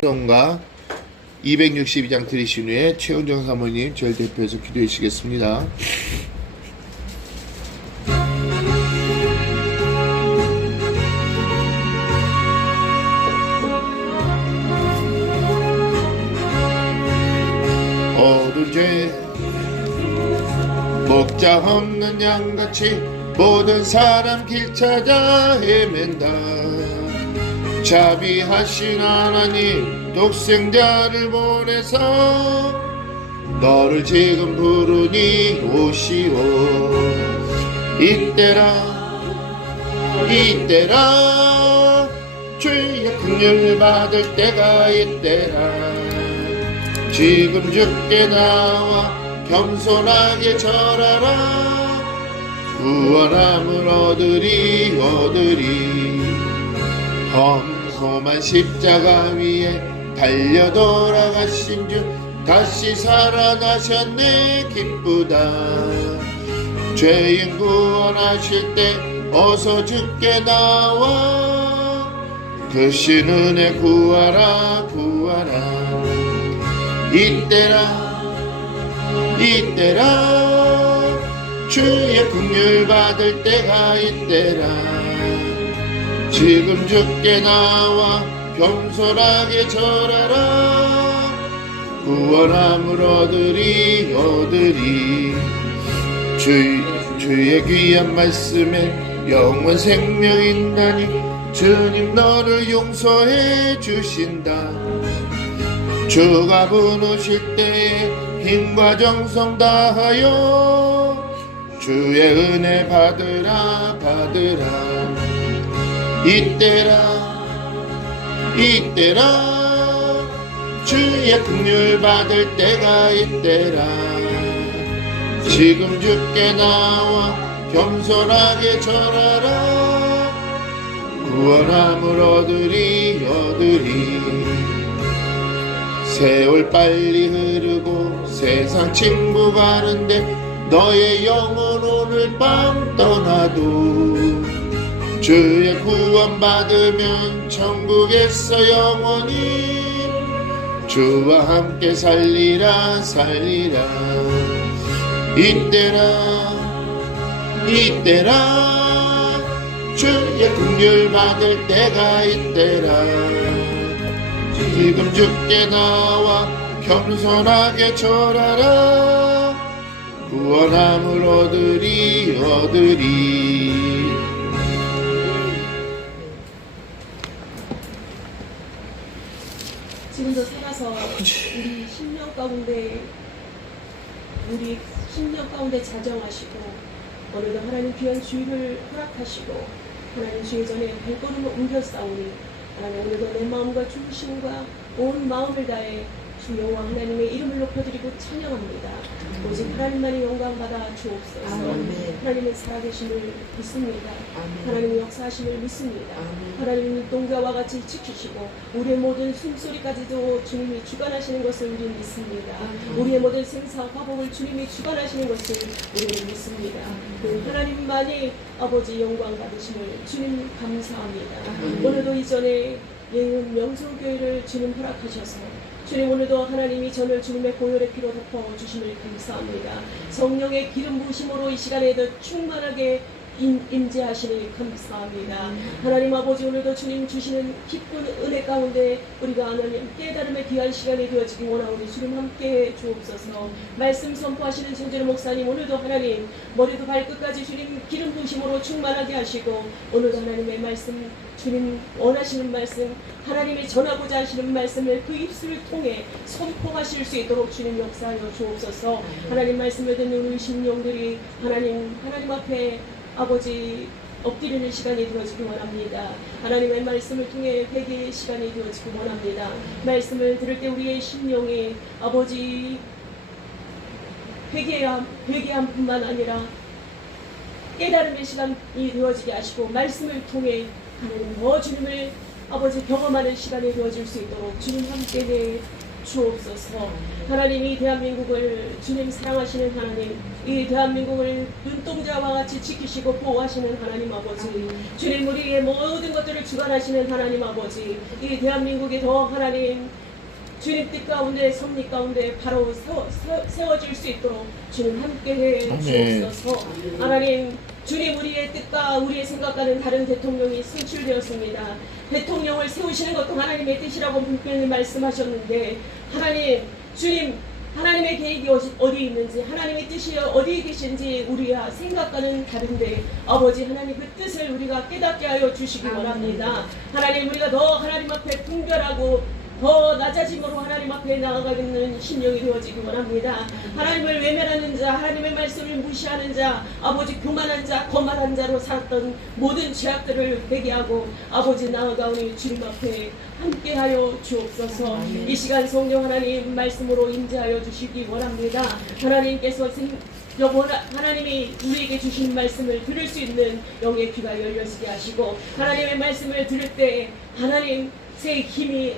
동과 262장 들으신 후에 최은정 사모님 저를 대표해서 기도해 주시겠습니다. 어두운 죄 목자 없는 양같이 모든 사람 길 찾아 헤맨다. 자비하신 하나님 독생자를 보내서 너를 지금 부르니 오시오. 이때라 주의 긍휼을 받을 때가 이때라. 지금 주께 나와 겸손하게 절하라. 구원함을 얻으리. 험한 십자가 위에 달려 돌아가신 주 다시 살아나셨네. 기쁘다. 죄인 구원하실 때 어서 주께 나와 크신 은혜 구하라. 이때라 주의 긍휼 받을 때가 이때라. 지금 주께 나와 겸손하게 절하라. 구원함을 얻으리. 주의 귀한 말씀에 영원 생명 있나니 주님 너를 용서해 주신다. 주가 부르실 때에 힘과 정성 다하여 주의 은혜 받으라. 이때라 주의 긍휼 받을 때가 이때라. 지금 주께 나와 겸손하게 절하라. 구원함을 얻으리. 세월 빨리 흐르고 세상 친구 가는데 너의 영혼 오늘 밤 떠나도 주의 구원 받으면 천국에서 영원히 주와 함께 살리라. 이때라 주의 긍휼 받을 때가 이때라. 지금 주께 나와 겸손하게 절하라. 구원함을 얻으리. 지금도 살아서 우리 심령 가운데 자정하시고 오늘도 하나님 귀한 주의를 허락하시고 하나님 주의 전에 발걸음을 옮겨 싸우니 하나님 오늘도 내 마음과 중심과 온 마음을 다해 주 여호와 하나님의 이름을 높여드리고 찬양합니다. 오직 하나님만이 영광 받아 주옵소서. 하나님의 살아계심을 믿습니다. 하나님의 역사하심을 믿습니다. 하나님의 눈동자와 같이 지키시고 우리의 모든 숨소리까지도 주님이 주관하시는 것을 우리는 믿습니다. 우리의 모든 생사 화복을 주님이 주관하시는 것을 우리는 믿습니다. 그 하나님만이 아버지 영광 받으심을 주님 감사합니다. 오늘도 이전에 예은 명성교회를 주님 허락하셔서 주님 오늘도 하나님이 저를 주님의 보혈의 피로 덮어주심을 감사합니다. 성령의 기름 부으심으로 이 시간에 더 충만하게 임재하시니 감사합니다. 하나님 아버지 오늘도 주님 주시는 기쁜 은혜 가운데 우리가 하나님 깨달음의 귀한 시간이 되어지기 원하오니 주님 함께해 주옵소서. 말씀 선포하시는 정재로 목사님 오늘도 하나님 머리도 발끝까지 주님 기름 부으심으로 충만하게 하시고 오늘도 하나님의 말씀 주님 원하시는 말씀 하나님이 전하고자 하시는 말씀을 그 입술을 통해 선포하실 수 있도록 주님 역사하여 주옵소서. 하나님 말씀을 듣는 우리 심령들이 하나님 앞에 아버지 엎드리는 시간이 되어지기 원합니다. 하나님의 말씀을 통해 회개의 시간이 되어지기 원합니다. 말씀을 들을 때 우리의 심령이 아버지 회개함 뿐만 아니라 깨달음의 시간이 되어지게 하시고 말씀을 통해 하나님 더 주님을 아버지 경험하는 시간이 되어질 수 있도록 주님 함께 주옵소서. 하나님, 이 대한민국을 주님 사랑하시는 하나님, 이 대한민국을 눈동자와 같이 지키시고 보호하시는 하나님 아버지, 주님 우리의 모든 것들을 주관하시는 하나님 아버지, 이 대한민국이 더 하나님 주님 뜻 가운데 섭리 가운데 바로 세워질 수 있도록 주님 함께해 주옵소서. 하나님, 주님 우리의 뜻과 우리의 생각과는 다른 대통령이 선출되었습니다. 대통령을 세우시는 것도 하나님의 뜻이라고 분명히 말씀하셨는데, 하나님, 주님, 하나님의 계획이 어디 있는지, 하나님의 뜻이 어디에 계신지 우리와 생각과는 다른데, 아버지 하나님 그 뜻을 우리가 깨닫게 하여 주시기 원합니다. 하나님, 우리가 더 하나님 앞에 분별하고 더 낮아짐으로 하나님 앞에 나아가는 심령이 되어지기 원합니다. 하나님을 외면하는 자, 하나님의 말씀을 무시하는 자, 아버지 교만한 자, 거만한 자로 살았던 모든 죄악들을 회개하고 아버지 나아가오니 주님 앞에 함께하여 주옵소서. 이 시간 성령 하나님 말씀으로 임재하여 주시기 원합니다. 하나님께서 하나님이 우리에게 주신 말씀을 들을 수 있는 영의 귀가 열려지게 하시고, 하나님의 말씀을 들을 때 하나님 새 힘을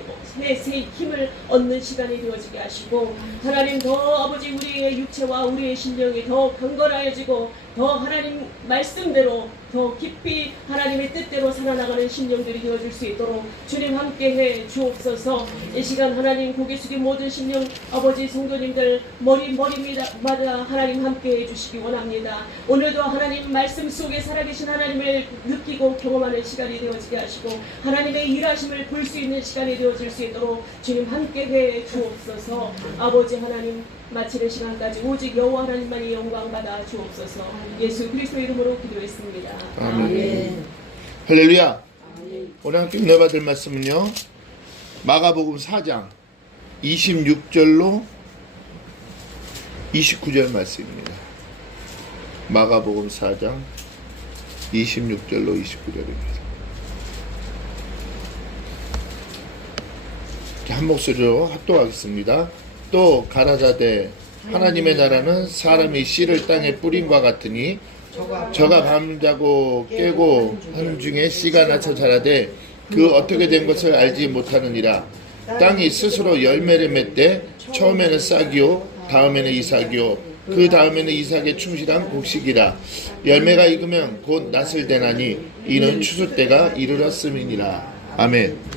얻는 시간이 되어지게 하시고, 하나님 더 아버지 우리의 육체와 우리의 심령이 더 강건하여지고 더 하나님 말씀대로 더 깊이 하나님의 뜻대로 살아나가는 심령들이 되어줄 수 있도록 주님 함께해 주옵소서. 이 시간 하나님 고개 숙인 모든 심령 아버지 성도님들 머리마다 하나님 함께해 주시기 원합니다. 오늘도 하나님 말씀 속에 살아계신 하나님을 느끼고 경험하는 시간이 되어지게 하시고, 하나님의 일하심을 볼 수 있는 시간이 되어질 수 있도록 주님 함께해 주옵소서. 아버지 하나님, 마치는 시간까지 오직 여호와 하나님만이 영광 받아 주옵소서. 예수 그리스도 이름으로 기도했습니다. 아멘. 할렐루야. 오늘 함께 은혜 받을 말씀은요, 마가복음 4장 26절로 29절 말씀입니다. 마가복음 4장 26절로 29절입니다. 한 목소리로 합독하겠습니다. 또 가라사대 하나님의 나라는 사람이 씨를 땅에 뿌림과 같으니 저가 밤자고 깨고 하는 중에 씨가 나서 자라되 그 어떻게 된 것을 알지 못하느니라. 땅이 스스로 열매를 맺되 처음에는 싹이요 다음에는 이삭이요 그 다음에는 이삭의 충실한 곡식이라. 열매가 익으면 곧 낫을 대나니 이는 추수 때가 이르렀음이니라. 아멘.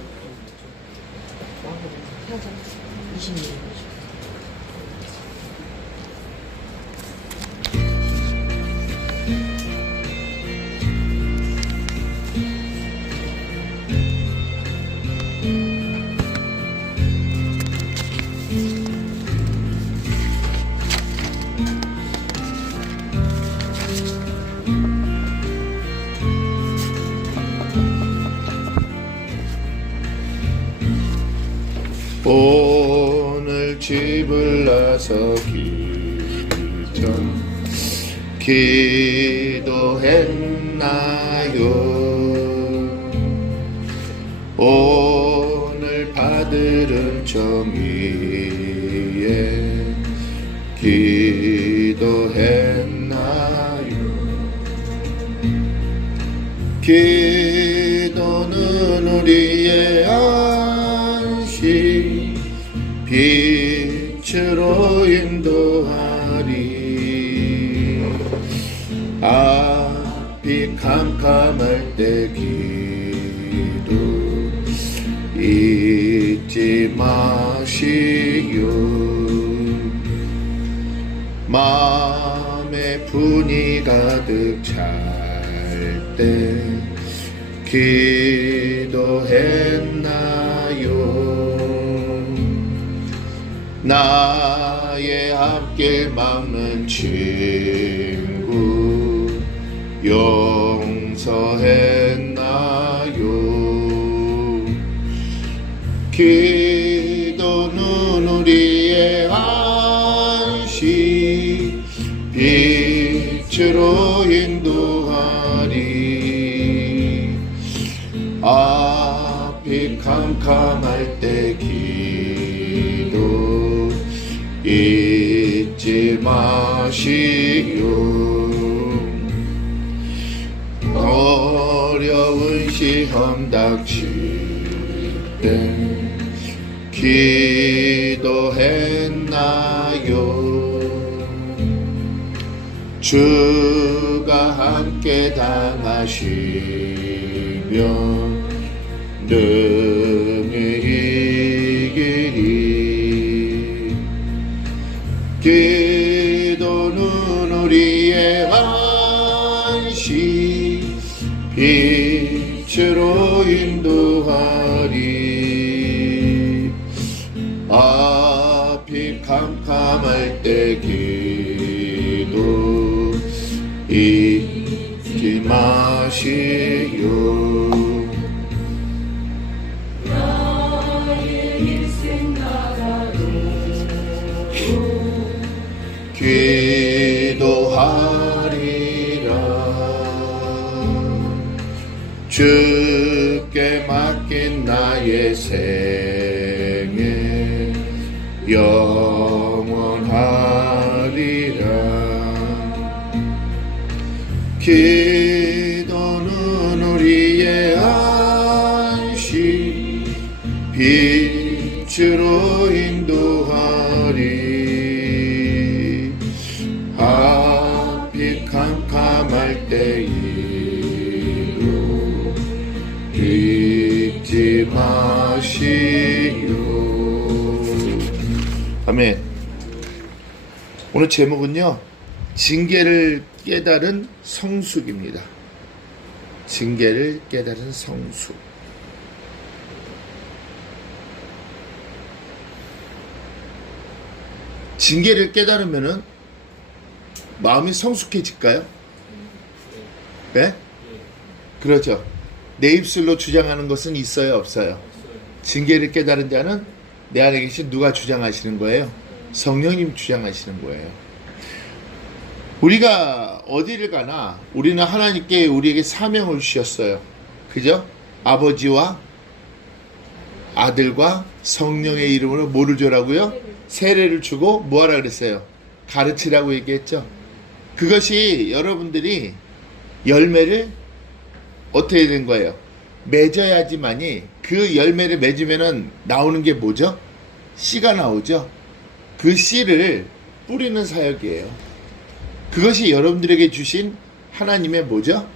오늘 집을 나서기 전 기도했나요? 오늘 받을 정의에 기도했나요? 기도는 우리의 안식 빛으로 인도하리. 앞이 캄캄할 때 기도 잊지 마시오. 마음에 분이 가득 찰 때 기도했나요? 나의 앞길 막는 친구 용서했나요? 기도는 우리의 안식 빛으로 인도하리. 앞이 캄캄할 때 기도 잊지 마시오. 어려운 시험 닥칠 때 기도했나요? 주가 함께 당하시면 능히 이기리. 기도는 우리의 안식 빛으로 인도하리. 앞이 캄캄할 때 기도 잊지 마시오. 기도하리라. 주께 맡긴 나의 생애 영원하리라. 기도는 우리의 안식 빛으로 인도하리. 앞이 캄캄할 때이로 잊지 마시오. 아멘. 오늘 제목은요, 징계를 깨달은 성숙입니다. 징계를 깨달은 성숙. 징계를 깨달으면은 마음이 성숙해질까요? 네? 그렇죠. 내 입술로 주장하는 것은 있어요, 없어요? 징계를 깨달은 자는 내 안에 계신 누가 주장하시는 거예요? 성령님 주장하시는 거예요. 우리가 어디를 가나 우리는 하나님께 우리에게 사명을 주셨어요. 그죠? 아버지와 아들과 성령의 이름으로 뭐를 주라고요? 세례를 주고 뭐하라 그랬어요? 가르치라고 얘기했죠. 그것이 여러분들이 열매를 어떻게 된 거예요? 맺어야지만이, 그 열매를 맺으면은 나오는 게 뭐죠? 씨가 나오죠. 그 씨를 뿌리는 사역이에요. 그것이 여러분들에게 주신 하나님의 뭐죠?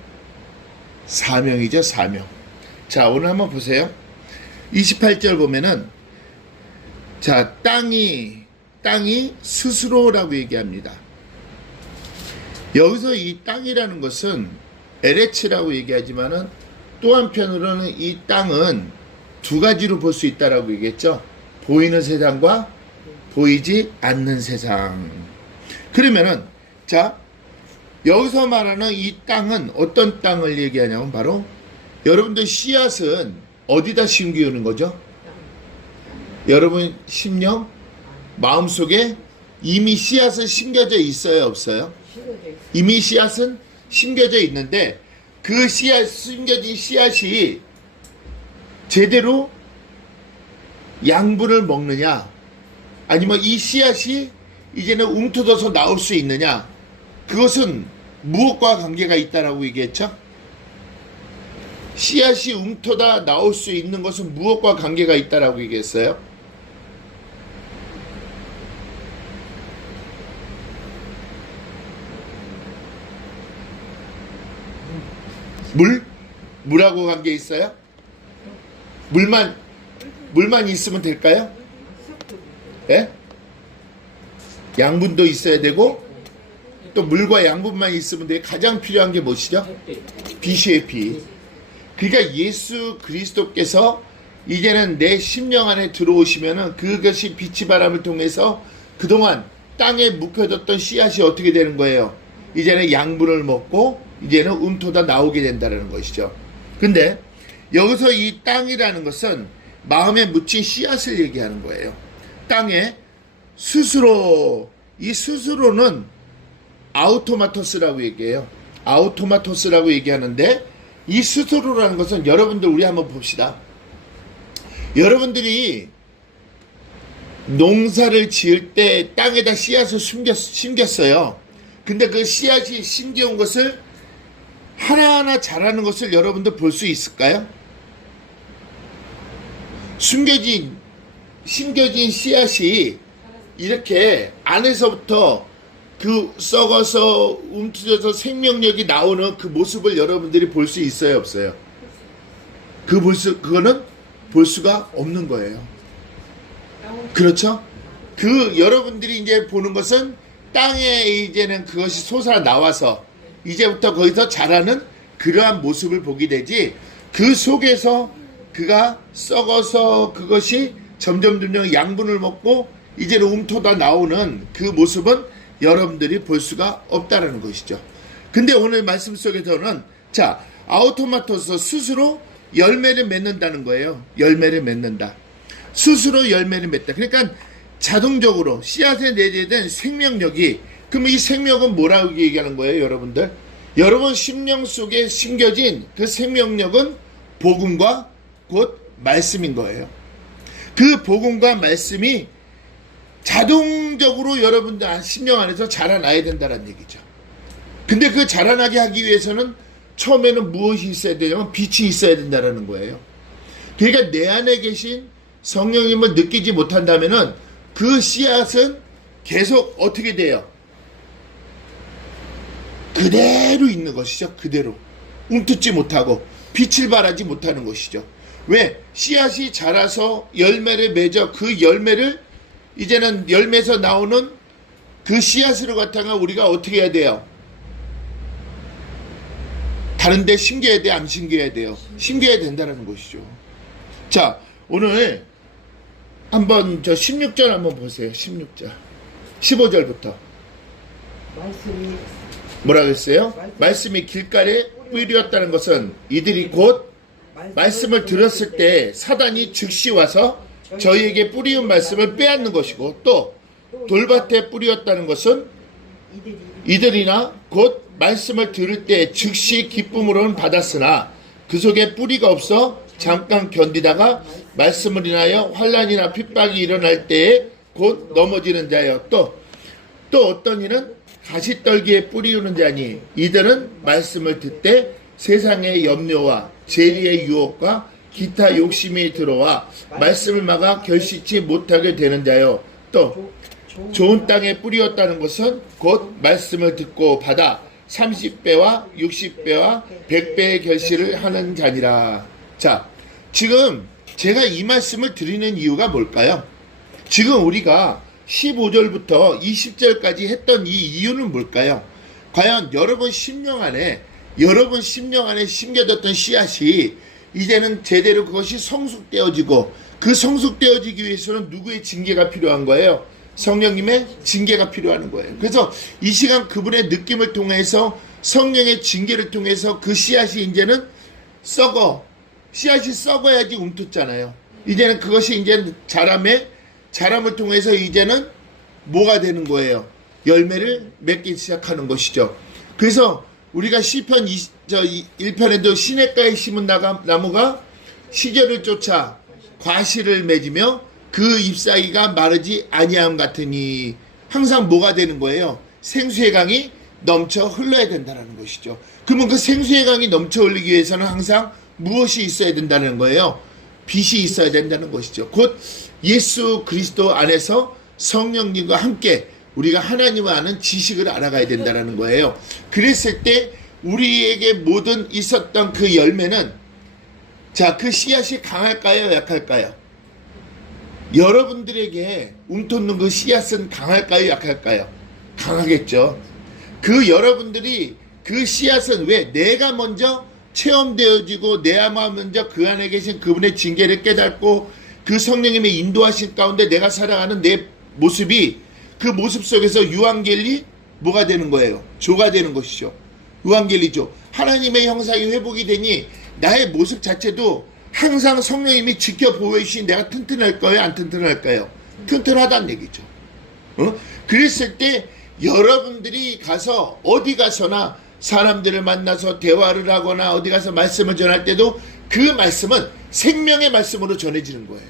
사명이죠, 사명. 자, 오늘 한번 보세요. 28절 보면은, 자, 땅이 스스로라고 얘기합니다. 여기서 이 땅이라는 것은 에레츠라고 얘기하지만은 또 한편으로는 이 땅은 두 가지로 볼 수 있다라고 얘기했죠. 보이는 세상과 보이지 않는 세상. 그러면은, 자, 여기서 말하는 이 땅은 어떤 땅을 얘기하냐면 바로 여러분들 씨앗은 어디다 심기우는 거죠? 여러분 심령, 마음속에 이미 씨앗은 심겨져 있어요, 없어요? 이미 씨앗은 심겨져 있는데 그 씨앗, 심겨진 씨앗이 제대로 양분을 먹느냐, 아니면 이 씨앗이 이제는 웅터져서 나올 수 있느냐, 그것은 무엇과 관계가 있다라고 얘기했죠? 씨앗이 웅터다 나올 수 있는 것은 무엇과 관계가 있다라고 얘기했어요? 물하고 관계 있어요? 물만 있으면 될까요? 예? 양분도 있어야 되고 또 물과 양분만 있으면 돼. 가장 필요한 게 무엇이죠? 빛이에요, 빛. 그러니까 예수 그리스도께서 이제는 내 심령 안에 들어오시면은 그것이 빛이 바람을 통해서 그동안 땅에 묵혀뒀던 씨앗이 어떻게 되는 거예요? 이제는 양분을 먹고 이제는 움토다 나오게 된다는 것이죠. 근데 여기서 이 땅이라는 것은 마음에 묻힌 씨앗을 얘기하는 거예요. 땅에 스스로, 이 스스로는 아우토마토스라고 얘기해요. 아우토마토스라고 얘기하는데 이 스스로라는 것은 여러분들 우리 한번 봅시다. 여러분들이 농사를 지을 때 땅에다 씨앗을 심겼어요. 근데 그 씨앗이 심겨온 것을 하나하나 자라는 것을 여러분들 볼 수 있을까요? 숨겨진 심겨진 씨앗이 이렇게 안에서부터 그 썩어서 움트져서 생명력이 나오는 그 모습을 여러분들이 볼 수 있어요, 없어요? 그거는 볼 수가 없는 거예요. 그렇죠? 여러분들이 이제 보는 것은 땅에 이제는 그것이 솟아 나와서 이제부터 거기서 자라는 그러한 모습을 보게 되지, 그 속에서 그가 썩어서 그것이 점점 양분을 먹고 이제는 움토다 나오는 그 모습은 여러분들이 볼 수가 없다라는 것이죠. 근데 오늘 말씀 속에서는 자, 아우토마토스 스스로 열매를 맺는다는 거예요. 열매를 맺는다. 스스로 열매를 맺다. 그러니까 자동적으로 씨앗에 내재된 생명력이, 그럼 이 생명은 뭐라고 얘기하는 거예요, 여러분들? 여러분 심령 속에 심겨진 그 생명력은 복음과 곧 말씀인 거예요. 그 복음과 말씀이 자동적으로 여러분들 심령 안에서 자라나야 된다는 얘기죠. 근데 그 자라나게 하기 위해서는 처음에는 무엇이 있어야 되냐면 빛이 있어야 된다는 거예요. 그러니까 내 안에 계신 성령님을 느끼지 못한다면은 그 씨앗은 계속 어떻게 돼요? 그대로 있는 것이죠. 그대로 움트지 못하고 빛을 발하지 못하는 것이죠. 왜? 씨앗이 자라서 열매를 맺어 그 열매를 이제는 열매에서 나오는 그 씨앗으로 갖다가 우리가 어떻게 해야 돼요? 다른 데 심겨야 돼? 안 심겨야 돼요? 심겨야 된다는 것이죠. 자, 오늘 한번 저 16절 한번 보세요. 16절 15절부터 말씀이 뭐라고 했어요? 말씀이 길가에 뿌리였다는 것은 이들이 곧 말씀을 들었을 때 사단이 즉시 와서 저희에게 뿌리운 말씀을 빼앗는 것이고, 또 돌밭에 뿌리였다는 것은 이들이나 곧 말씀을 들을 때 즉시 기쁨으로는 받았으나 그 속에 뿌리가 없어 잠깐 견디다가 말씀을 인하여 환난이나 핍박이 일어날 때에 곧 넘어지는 자여, 또 어떤 이는 가시떨기에 뿌리우는 자니 이들은 말씀을 듣되 세상의 염려와 재리의 유혹과 기타 욕심이 들어와 말씀을 막아 결실치 못하게 되는 자요, 또 좋은 땅에 뿌리었다는 것은 곧 말씀을 듣고 받아 30배와 60배와 100배의 결실을 하는 자니라. 자, 지금 제가 이 말씀을 드리는 이유가 뭘까요? 지금 우리가 15절부터 20절까지 했던 이 이유는 뭘까요? 과연 여러분 심령 안에 심겨졌던 씨앗이 이제는 제대로 그것이 성숙되어지고, 그 성숙되어지기 위해서는 누구의 징계가 필요한 거예요? 성령님의 징계가 필요한 거예요. 그래서 이 시간 그분의 느낌을 통해서, 성령의 징계를 통해서 그 씨앗이 이제는 씨앗이 썩어야지 움텄잖아요. 이제는 그것이 이제 자람을 통해서 이제는 뭐가 되는 거예요? 열매를 맺기 시작하는 것이죠. 그래서 우리가 시편 1편에도 시냇가에 심은 나무가 시절을 쫓아 과실을 맺으며 그 잎사귀가 마르지 아니함 같으니, 항상 뭐가 되는 거예요? 생수의 강이 넘쳐 흘러야 된다는 것이죠. 그러면 그 생수의 강이 넘쳐 흘리기 위해서는 항상 무엇이 있어야 된다는 거예요? 빛이 있어야 된다는 것이죠. 곧 예수 그리스도 안에서 성령님과 함께 우리가 하나님을 아는 지식을 알아가야 된다는 거예요. 그랬을 때 우리에게 모든 있었던 그 열매는, 자, 그 씨앗이 강할까요? 약할까요? 여러분들에게 움돋는 그 씨앗은 강할까요? 약할까요? 강하겠죠. 여러분들이 그 씨앗은 왜? 내가 먼저 체험되어지고 내가 먼저 그 안에 계신 그분의 징계를 깨닫고 그 성령님의 인도하신 가운데 내가 살아가는 내 모습이, 그 모습 속에서 유앙겔리 뭐가 되는 거예요? 조가 되는 것이죠. 유앙겔리죠. 하나님의 형상이 회복이 되니 나의 모습 자체도 항상 성령님이 지켜보시니 내가 튼튼할까요? 안 튼튼할까요? 튼튼하다는 얘기죠. 그랬을 때 여러분들이 가서 어디 가서나 사람들을 만나서 대화를 하거나 어디 가서 말씀을 전할 때도 그 말씀은 생명의 말씀으로 전해지는 거예요.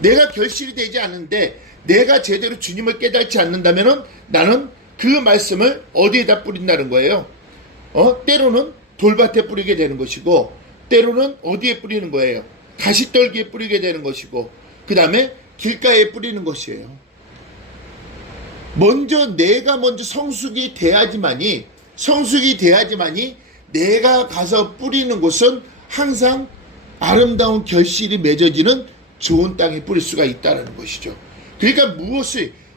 내가 결실이 되지 않는데 내가 제대로 주님을 깨닫지 않는다면은 나는 그 말씀을 어디에다 뿌린다는 거예요? 때로는 돌밭에 뿌리게 되는 것이고, 때로는 어디에 뿌리는 거예요? 가시떨기에 뿌리게 되는 것이고, 그 다음에 길가에 뿌리는 것이에요. 내가 먼저 성숙이 돼야지만이 내가 가서 뿌리는 곳은 항상 아름다운 결실이 맺어지는 좋은 땅에 뿌릴 수가 있다는 것이죠. 그러니까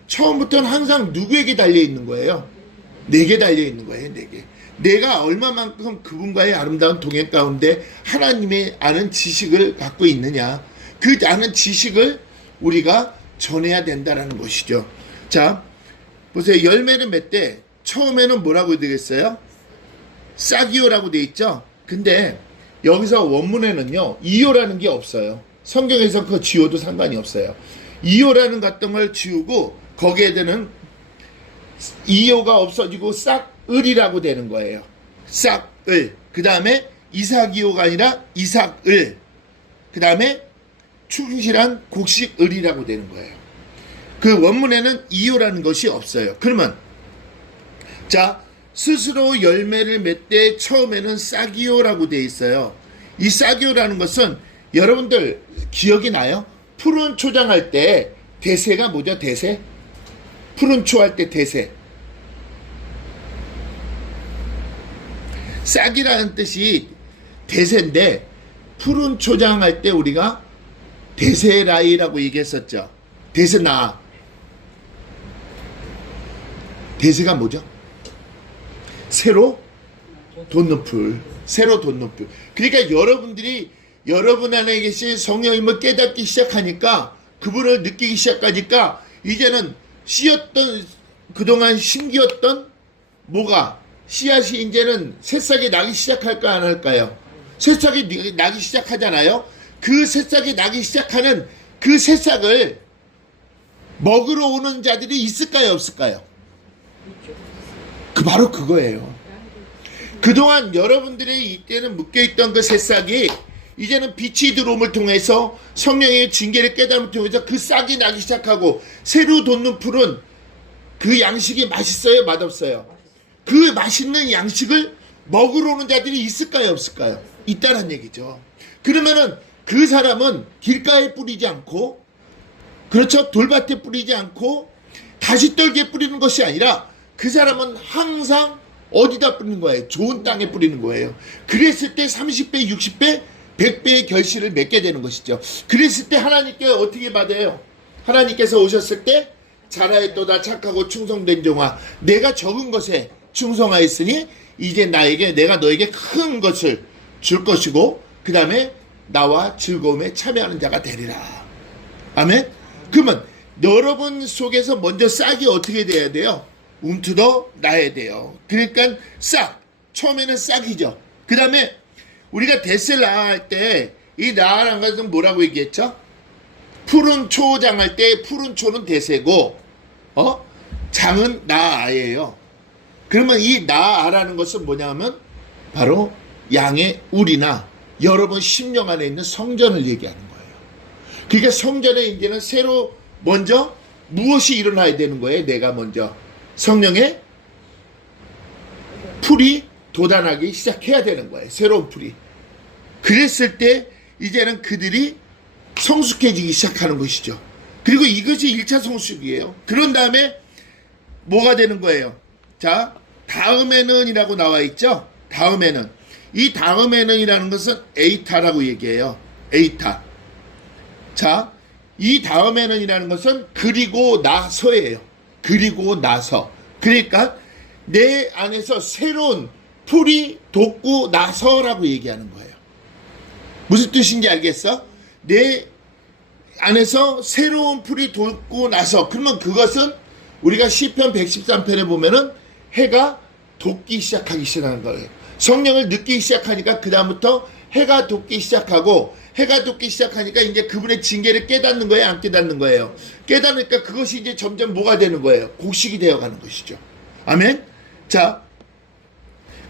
처음부터는 항상 누구에게 달려있는 거예요? 내게 달려있는 거예요. 내가 얼마만큼 그분과의 아름다운 동행 가운데 하나님의 아는 지식을 갖고 있느냐, 그 아는 지식을 우리가 전해야 된다는 것이죠. 자, 보세요. 열매는 맺되 처음에는 뭐라고 되겠어요? 싹이요라고 되어 있죠. 근데 여기서 원문에는요, 이요라는 게 없어요. 성경에서 그 지워도 상관이 없어요. 이요라는 같은 걸 지우고 거기에 대는 이요가 없어지고 싹을이라고 되는 거예요. 싹을. 그 다음에 이삭이요가 아니라 이삭을. 그 다음에 충실한 곡식을이라고 되는 거예요. 그 원문에는 이요라는 것이 없어요. 그러면 자, 스스로 열매를 맺되 처음에는 싹이요라고 되어 있어요. 이 싹이요라는 것은 여러분들 기억이 나요? 푸른 초장할 때 대세가 뭐죠? 대세? 푸른 초할 때 대세. 싹이라는 뜻이 대세인데 푸른 초장할 때 우리가 대세라이라고 얘기했었죠. 대세나. 대세가 뭐죠? 새로 돋는 풀. 새로 돋는 풀. 그러니까 여러분 안에 계신 성령님을 깨닫기 시작하니까, 그분을 느끼기 시작하니까 이제는 그동안 심기였던 씨앗이 이제는 새싹이 나기 시작할까 안 할까요? 새싹이 나기 시작하잖아요. 그 새싹이 나기 시작하는 그 새싹을 먹으러 오는 자들이 있을까요, 없을까요? 바로 그거예요. 그동안 여러분들의 이때는 묶여있던 그 새싹이 이제는 빛이 들어옴을 통해서 성령의 징계를 깨달음을 통해서 그 싹이 나기 시작하고, 새로 돋는 풀은 그 양식이 맛있어요, 맛없어요? 그 맛있는 양식을 먹으러 오는 자들이 있을까요, 없을까요? 있다는 얘기죠. 그러면은 그 사람은 길가에 뿌리지 않고, 그렇죠? 돌밭에 뿌리지 않고 가시떨기에 뿌리는 것이 아니라 그 사람은 항상 어디다 뿌리는 거예요? 좋은 땅에 뿌리는 거예요. 그랬을 때 30배, 60배, 100배의 결실을 맺게 되는 것이죠. 그랬을 때 하나님께 어떻게 받아요? 하나님께서 오셨을 때 잘하였도다 착하고 충성된 종아, 내가 적은 것에 충성하였으니 이제 내가 너에게 큰 것을 줄 것이고, 그 다음에 나와 즐거움에 참여하는 자가 되리라. 아멘? 그러면 여러분 속에서 먼저 싹이 어떻게 돼야 돼요? 움트러 나야 돼요. 그러니까 처음에는 싹이죠. 그 다음에 우리가 대세를 나할 때 이 나라는 것은 뭐라고 얘기했죠? 푸른 초장할 때 푸른 초는 대세고 장은 나아예요. 그러면 이 나아라는 것은 뭐냐면 바로 양의 울이나 여러분 심령 안에 있는 성전을 얘기하는 거예요. 그러니까 성전에 이제는 새로 먼저 무엇이 일어나야 되는 거예요? 내가 먼저 성령의 풀이 돋아나기 시작해야 되는 거예요. 새로운 풀이. 그랬을 때 이제는 그들이 성숙해지기 시작하는 것이죠. 그리고 이것이 1차 성숙이에요. 그런 다음에 뭐가 되는 거예요? 자, 다음에는 이라고 나와 있죠? 다음에는. 이 다음에는 이라는 것은 에이타라고 얘기해요. 에이타. 자, 이 다음에는 이라는 것은 그리고 나서예요. 그리고 나서. 그러니까 내 안에서 새로운 풀이 돋고 나서라고 얘기하는 거예요. 무슨 뜻인지 알겠어? 내 안에서 새로운 풀이 돋고 나서. 그러면 그것은 우리가 시편 113편에 보면은 해가 돋기 시작하기 시작하는 거예요. 성령을 느끼기 시작하니까 그 다음부터 해가 돋기 시작하고, 해가 돋기 시작하니까 이제 그분의 징계를 깨닫는 거예요, 안 깨닫는 거예요? 깨닫으니까 그것이 이제 점점 뭐가 되는 거예요? 곡식이 되어가는 것이죠. 아멘? 자,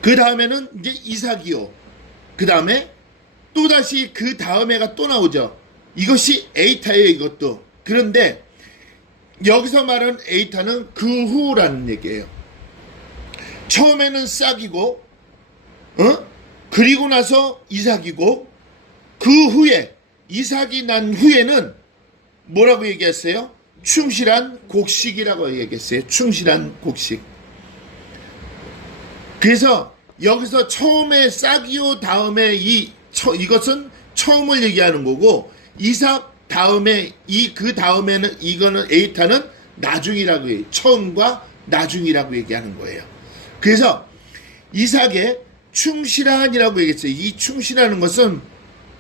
그 다음에는 이제 이삭이요. 그 다음에 또다시 그 다음에가 또 나오죠. 이것이 에이타예요, 이것도. 그런데 여기서 말하는 에이타는 그 후라는 얘기예요. 처음에는 싹이고, 그리고 나서 이삭이고, 그 후에 이삭이 난 후에는 뭐라고 얘기했어요? 충실한 곡식이라고 얘기했어요. 충실한 곡식. 그래서 여기서 처음에 싹이요 다음에 이것은 처음을 얘기하는 거고, 이삭 다음에 그 다음에는 이거는 에이타는 나중이라고 해요. 처음과 나중이라고 얘기하는 거예요. 그래서 이삭의 충실한이라고 얘기했어요. 이 충실하는 것은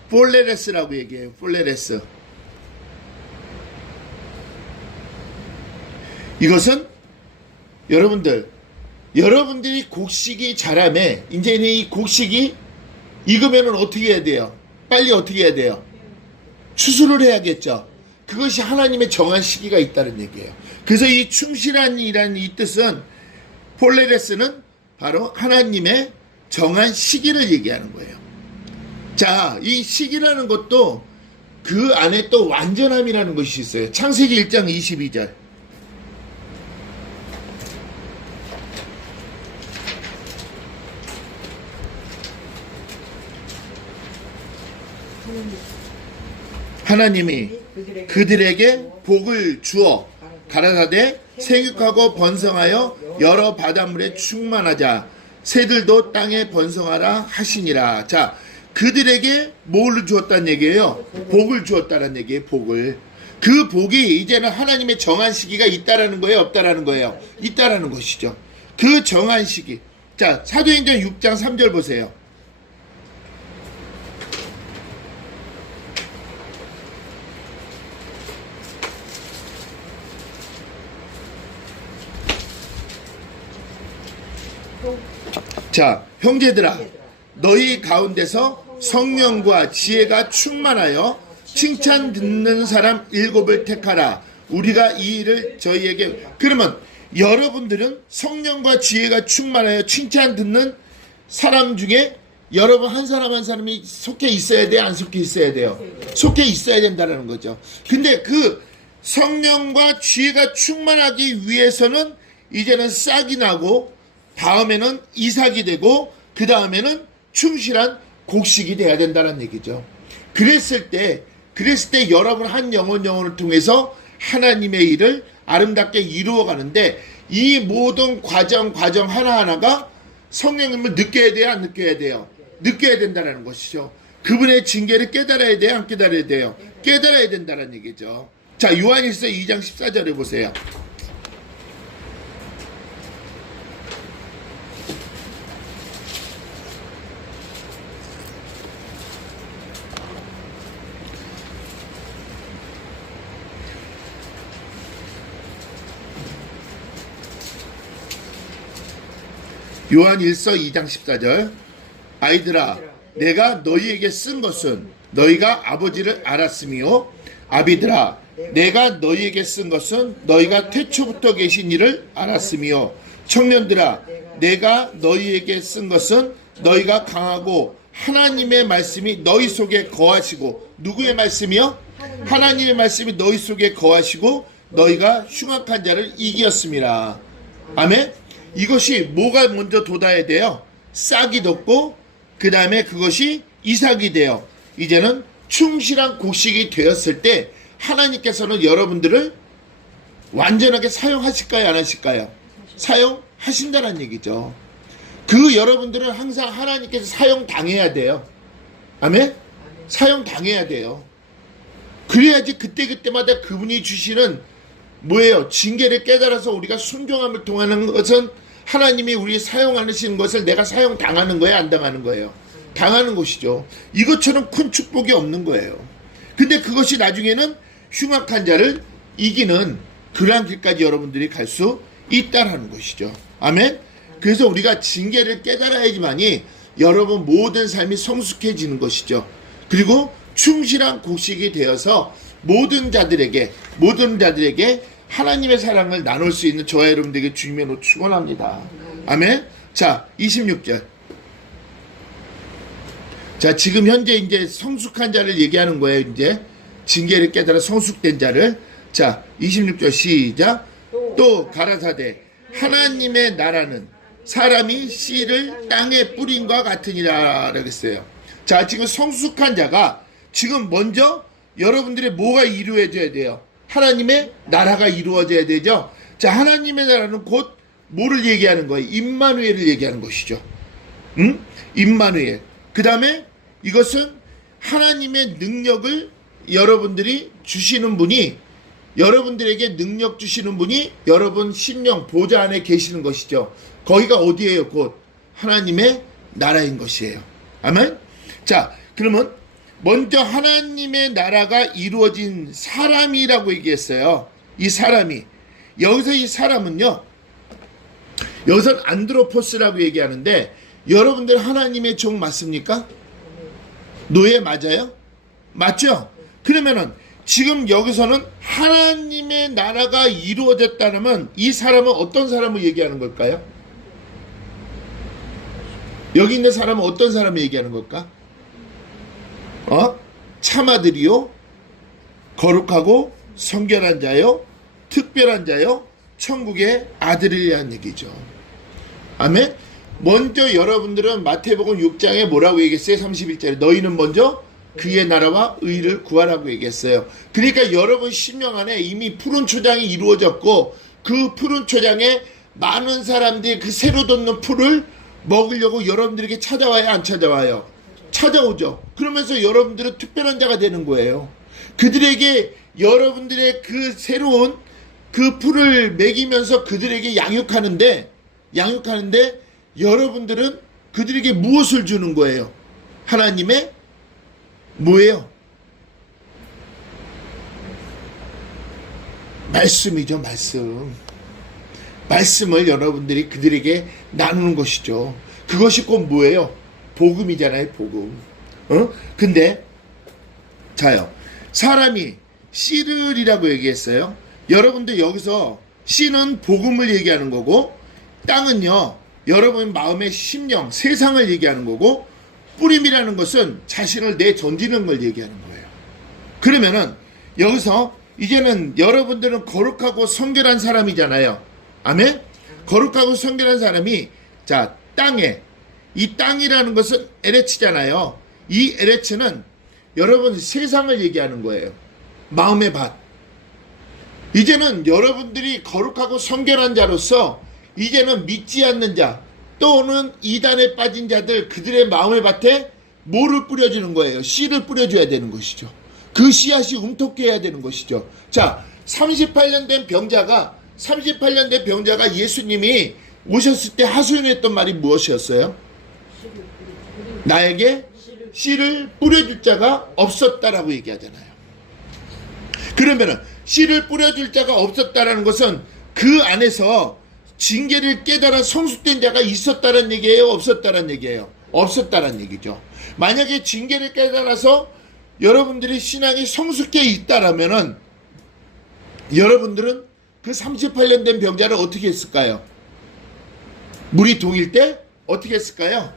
폴레레스라고 얘기해요. 폴레레스. 이것은 여러분들이 곡식이 자라매, 이제는 이 곡식이 익으면은 어떻게 해야 돼요? 빨리 어떻게 해야 돼요? 추수를 해야겠죠. 그것이 하나님의 정한 시기가 있다는 얘기예요. 그래서 이 충실한이라는 이 뜻은, 폴레레스는 바로 하나님의 정한 시기를 얘기하는 거예요. 자, 이 시기라는 것도 그 안에 또 완전함이라는 것이 있어요. 창세기 1장 22절. 하나님이 그들에게 복을 주어 가라사대 생육하고 번성하여 여러 바닷물에 충만하자 새들도 땅에 번성하라 하시니라. 자, 그들에게 뭘 주었다는 얘기예요? 복을 주었다는 얘기예요. 복을. 그 복이 이제는 하나님의 정한 시기가 있다라는 거예요? 없다라는 거예요? 있다라는 것이죠. 그 정한 시기. 자, 사도행전 6장 3절 보세요. 자, 형제들아, 너희 가운데서 성령과 지혜가 충만하여 칭찬 듣는 사람 7을 택하라. 우리가 이 일을 저희에게. 그러면 여러분들은 성령과 지혜가 충만하여 칭찬 듣는 사람 중에 여러분 한 사람 한 사람이 속해 있어야 돼요? 안 속해 있어야 돼요? 속해 있어야 된다는 거죠. 근데 그 성령과 지혜가 충만하기 위해서는 이제는 싹이 나고, 다음에는 이삭이 되고, 그 다음에는 충실한 곡식이 돼야 된다는 얘기죠. 그랬을 때 여러분 한 영혼을 통해서 하나님의 일을 아름답게 이루어 가는데, 이 모든 과정 하나하나가 성령님을 느껴야 돼요? 안 느껴야 돼요? 느껴야 된다는 것이죠. 그분의 징계를 깨달아야 돼요? 안 깨달아야 돼요? 깨달아야 된다는 얘기죠. 자, 요한일서 2장 14절에 보세요. 요한일서 2장 14절. 아이들아, 내가 너희에게 쓴 것은 너희가 아버지를 알았으며, 아비들아, 내가 너희에게 쓴 것은 너희가 태초부터 계신 이를 알았으며, 청년들아, 내가 너희에게 쓴 것은 너희가 강하고 하나님의 말씀이 너희 속에 거하시고. 누구의 말씀이요? 하나님의 말씀이 너희 속에 거하시고 너희가 흉악한 자를 이기었음이라. 아멘. 이것이 뭐가 먼저 돋아야 돼요? 싹이 돋고, 그 다음에 그것이 이삭이 돼요. 이제는 충실한 곡식이 되었을 때 하나님께서는 여러분들을 완전하게 사용하실까요? 안 하실까요? 사용하신다는 얘기죠. 그 여러분들은 항상 하나님께서 사용당해야 돼요. 아멘? 사용당해야 돼요. 그래야지 그때그때마다 그분이 주시는 뭐예요? 징계를 깨달아서 우리가 순종함을 통하는 것은 하나님이 우리 사용하시는 것을 내가 사용당하는 거예요? 안 당하는 거예요? 당하는 것이죠. 이것처럼 큰 축복이 없는 거예요. 근데 그것이 나중에는 흉악한 자를 이기는 그러한 길까지 여러분들이 갈 수 있다라는 것이죠. 아멘? 그래서 우리가 징계를 깨달아야지만이 여러분 모든 삶이 성숙해지는 것이죠. 그리고 충실한 곡식이 되어서 모든 자들에게 하나님의 사랑을 나눌 수 있는 저와 여러분들에게 주님의 축원합니다. 아멘. 자, 26절. 자, 지금 현재 이제 성숙한 자를 얘기하는 거예요. 이제 징계를 깨달아 성숙된 자를. 자, 26절 시작. 또 가라사대 하나님의 나라는 사람이 씨를 땅에 뿌린과 같으니라 그랬어요. 자, 지금 성숙한 자가 지금 먼저 여러분들의 뭐가 이루어져야 돼요? 하나님의 나라가 이루어져야 되죠. 자, 하나님의 나라는 곧 뭐를 얘기하는 거예요? 임마누엘을 얘기하는 것이죠. 응? 임마누엘. 그 다음에 이것은 하나님의 능력을 여러분들이 주시는 분이, 여러분들에게 능력 주시는 분이 여러분 심령 보좌 안에 계시는 것이죠. 거기가 어디예요? 곧 하나님의 나라인 것이에요. 아멘. 자, 그러면 먼저 하나님의 나라가 이루어진 사람이라고 얘기했어요. 이 사람이, 여기서 이 사람은요, 여기서 안드로포스라고 얘기하는데, 여러분들 하나님의 종 맞습니까? 노예 맞아요? 맞죠? 그러면은 지금 여기서는 하나님의 나라가 이루어졌다면 이 사람은 어떤 사람을 얘기하는 걸까요? 여기 있는 사람은 어떤 사람을 얘기하는 걸까? 참아들이요, 거룩하고 성결한 자요, 특별한 자요, 천국의 아들이라는 얘기죠. 아멘. 먼저 여러분들은 마태복음 6장에 뭐라고 얘기했어요? 31절에 너희는 먼저 그의 나라와 의를 구하라고 얘기했어요. 그러니까 여러분 심령 안에 이미 푸른 초장이 이루어졌고, 그 푸른 초장에 많은 사람들이 그 새로 돋는 풀을 먹으려고 여러분들에게 찾아와요, 안 찾아와요? 찾아오죠. 그러면서 여러분들은 특별한 자가 되는 거예요. 그들에게 여러분들의 그 새로운 그 풀을 먹이면서 그들에게 양육하는데 여러분들은 그들에게 무엇을 주는 거예요? 하나님의 뭐예요? 말씀이죠. 말씀을 여러분들이 그들에게 나누는 것이죠. 그것이 곧 뭐예요? 복음이잖아요. 복음. 근데 자요, 사람이 씨를이라고 얘기했어요. 여러분들 여기서 씨는 복음을 얘기하는 거고, 땅은요 여러분 마음의 심령, 세상을 얘기하는 거고, 뿌림이라는 것은 자신을 내던지는 걸 얘기하는 거예요. 그러면은 여기서 이제는 여러분들은 거룩하고 성결한 사람이잖아요. 아멘? 거룩하고 성결한 사람이, 자, 땅에, 이 땅이라는 것은 에레츠잖아요. 이 에레츠는 여러분 세상을 얘기하는 거예요. 마음의 밭. 이제는 여러분들이 거룩하고 성결한 자로서 이제는 믿지 않는 자, 또는 이단에 빠진 자들, 그들의 마음의 밭에 뭐를 뿌려주는 거예요? 씨를 뿌려줘야 되는 것이죠. 그 씨앗이 움토케해야 되는 것이죠. 자, 38년 된 병자가 예수님이 오셨을 때 하소연했던 말이 무엇이었어요? 나에게 씨를 뿌려줄 자가 없었다라고 얘기하잖아요. 그러면은 씨를 뿌려줄 자가 없었다라는 것은 그 안에서 징계를 깨달아 성숙된 자가 있었다는 얘기예요? 없었다는 얘기예요? 없었다는 얘기죠. 만약에 징계를 깨달아서 여러분들이 신앙이 성숙해 있다라면은 여러분들은 그 38년 된 병자를 어떻게 했을까요? 물이 동일 때 어떻게 했을까요?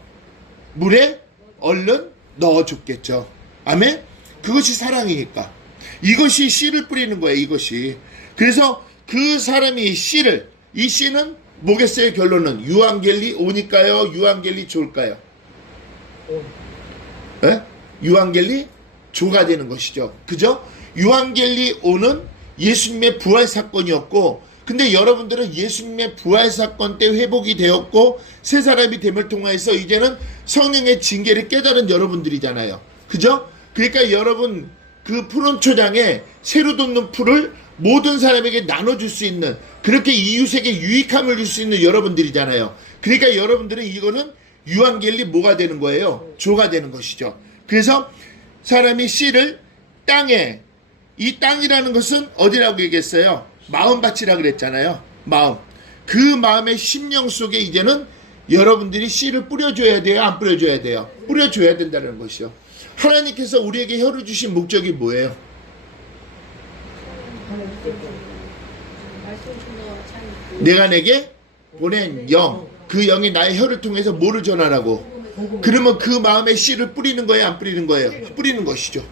물에 얼른 넣어줬겠죠. 아멘? 그것이 사랑이니까. 이것이 씨를 뿌리는 거예요. 이것이. 그래서 그 사람이 씨를, 이 씨는 뭐겠어요? 결론은 유앙겔리 오니까요? 유앙겔리 조일까요? 네? 유앙겔리 조가 되는 것이죠. 그죠? 유앙겔리 오는 예수님의 부활 사건이었고, 근데 여러분들은 예수님의 부활 사건 때 회복이 되었고 새 사람이 됨을 통해서 이제는 성령의 징계를 깨달은 여러분들이잖아요. 그죠? 그러니까 여러분 그 푸른 초장에 새로 돋는 풀을 모든 사람에게 나눠줄 수 있는, 그렇게 이웃에게 유익함을 줄 수 있는 여러분들이잖아요. 그러니까 여러분들은 이거는 유앙겔리 뭐가 되는 거예요? 조가 되는 것이죠. 그래서 사람이 씨를 땅에, 이 땅이라는 것은 어디라고 얘기했어요? 마음밭이라고 그랬잖아요. 마음. 그 마음의 심령 속에 이제는 여러분들이 씨를 뿌려줘야 돼요? 안 뿌려줘야 돼요? 뿌려줘야 된다는 것이요. 하나님께서 우리에게 혀를 주신 목적이 뭐예요? 내가 내게 보낸 영, 그 영이 나의 혀를 통해서 뭐를 전하라고? 그러면 그 마음에 씨를 뿌리는 거예요? 안 뿌리는 거예요? 뿌리는 것이죠.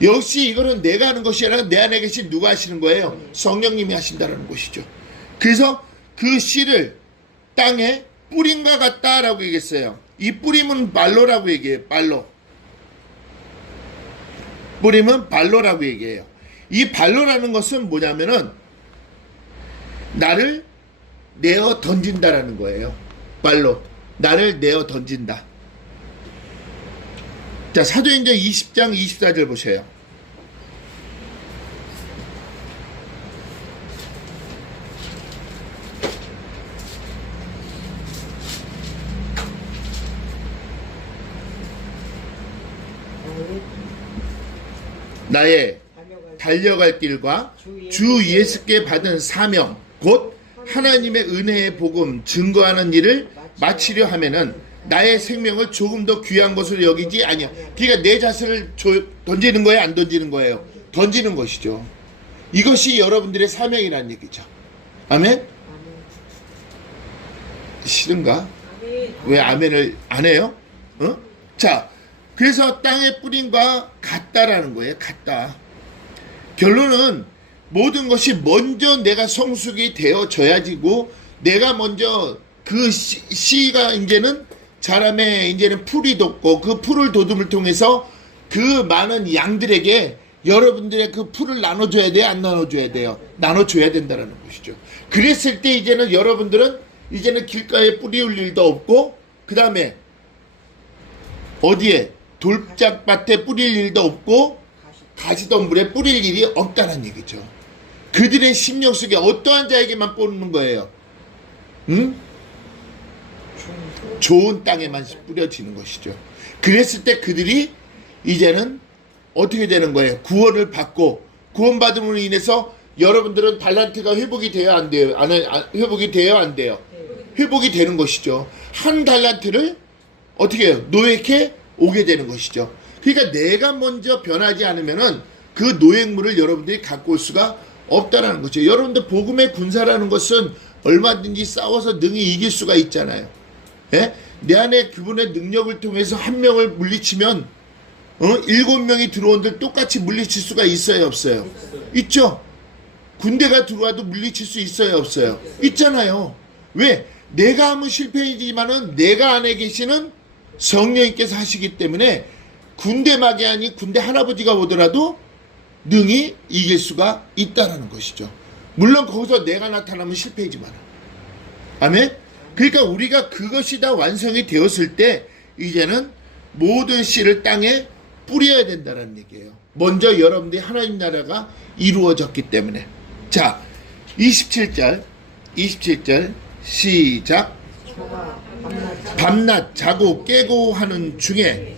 역시 이거는 내가 하는 것이 아니라 내 안에 계신 누가 하시는 거예요? 성령님이 하신다는 것이죠. 그래서 그 씨를 땅에 뿌린과 같다라고 얘기했어요. 이 뿌림은 말로라고 얘기해요. 말로. 뿌리면 발로라고 얘기해요. 이 발로라는 것은 뭐냐면은 나를 내어 던진다라는 거예요. 발로. 나를 내어 던진다. 자, 사도행전 20장 24절 보세요. 나의 달려갈 길과 주 예수께 받은 사명 곧 하나님의 은혜의 복음 증거하는 일을 마치려 하면은 나의 생명을 조금 더 귀한 것으로 여기지 아니야. 그러니까 내 자신을 던지는 거예요, 안 던지는 거예요? 던지는 것이죠. 이것이 여러분들의 사명이라는 얘기죠. 아멘? 싫은가? 왜 아멘을 안 해요? 어? 자, 그래서 땅에 뿌린과 같다라는 거예요. 같다. 결론은 모든 것이 먼저 내가 성숙이 되어져야지고 내가 먼저 그 씨가 이제는 자람에 이제는 풀이 돋고 그 풀을 돋음을 통해서 그 많은 양들에게 여러분들의 그 풀을 나눠줘야 돼요? 안 나눠줘야 돼요? 나눠줘야 된다는 것이죠. 그랬을 때 이제는 여러분들은 이제는 길가에 뿌리울 일도 없고 그 다음에 어디에 돌짝밭에 뿌릴 일도 없고 가시덤불에 뿌릴 일이 없다는 얘기죠. 그들의 심령 속에 어떠한 자에게만 뿌리는 거예요? 응? 좋은 땅에만 뿌려지는 것이죠. 그랬을 때 그들이 이제는 어떻게 되는 거예요? 구원을 받고 구원받음으로 인해서 여러분들은 달란트가 회복이 돼야 안 돼요? 회복이 돼요? 안 돼요? 회복이 되는 것이죠. 한 달란트를 어떻게 해요? 노획해 오게 되는 것이죠. 그러니까 내가 먼저 변하지 않으면은 그 노획물을 여러분들이 갖고 올 수가 없다라는 거죠. 여러분들 복음의 군사라는 것은 얼마든지 싸워서 능히 이길 수가 있잖아요. 예? 내 안에 그분의 능력을 통해서 한 명을 물리치면 7명이 들어온들 똑같이 물리칠 수가 있어요, 없어요? 있죠. 군대가 들어와도 물리칠 수 있어요, 없어요? 있잖아요. 왜? 내가 하면 실패이지만은 내가 안에 계시는 성령님께서 하시기 때문에 군대 막이아니 군대 할아버지가 오더라도 능히 이길 수가 있다라는 것이죠. 물론 거기서 내가 나타나면 실패이지만. 아멘? 그러니까 우리가 그것이 다 완성이 되었을 때 이제는 모든 씨를 땅에 뿌려야 된다는 얘기예요. 먼저 여러분들이 하나님 나라가 이루어졌기 때문에. 자, 27절 시작. 밤낮 자고 깨고 하는 중에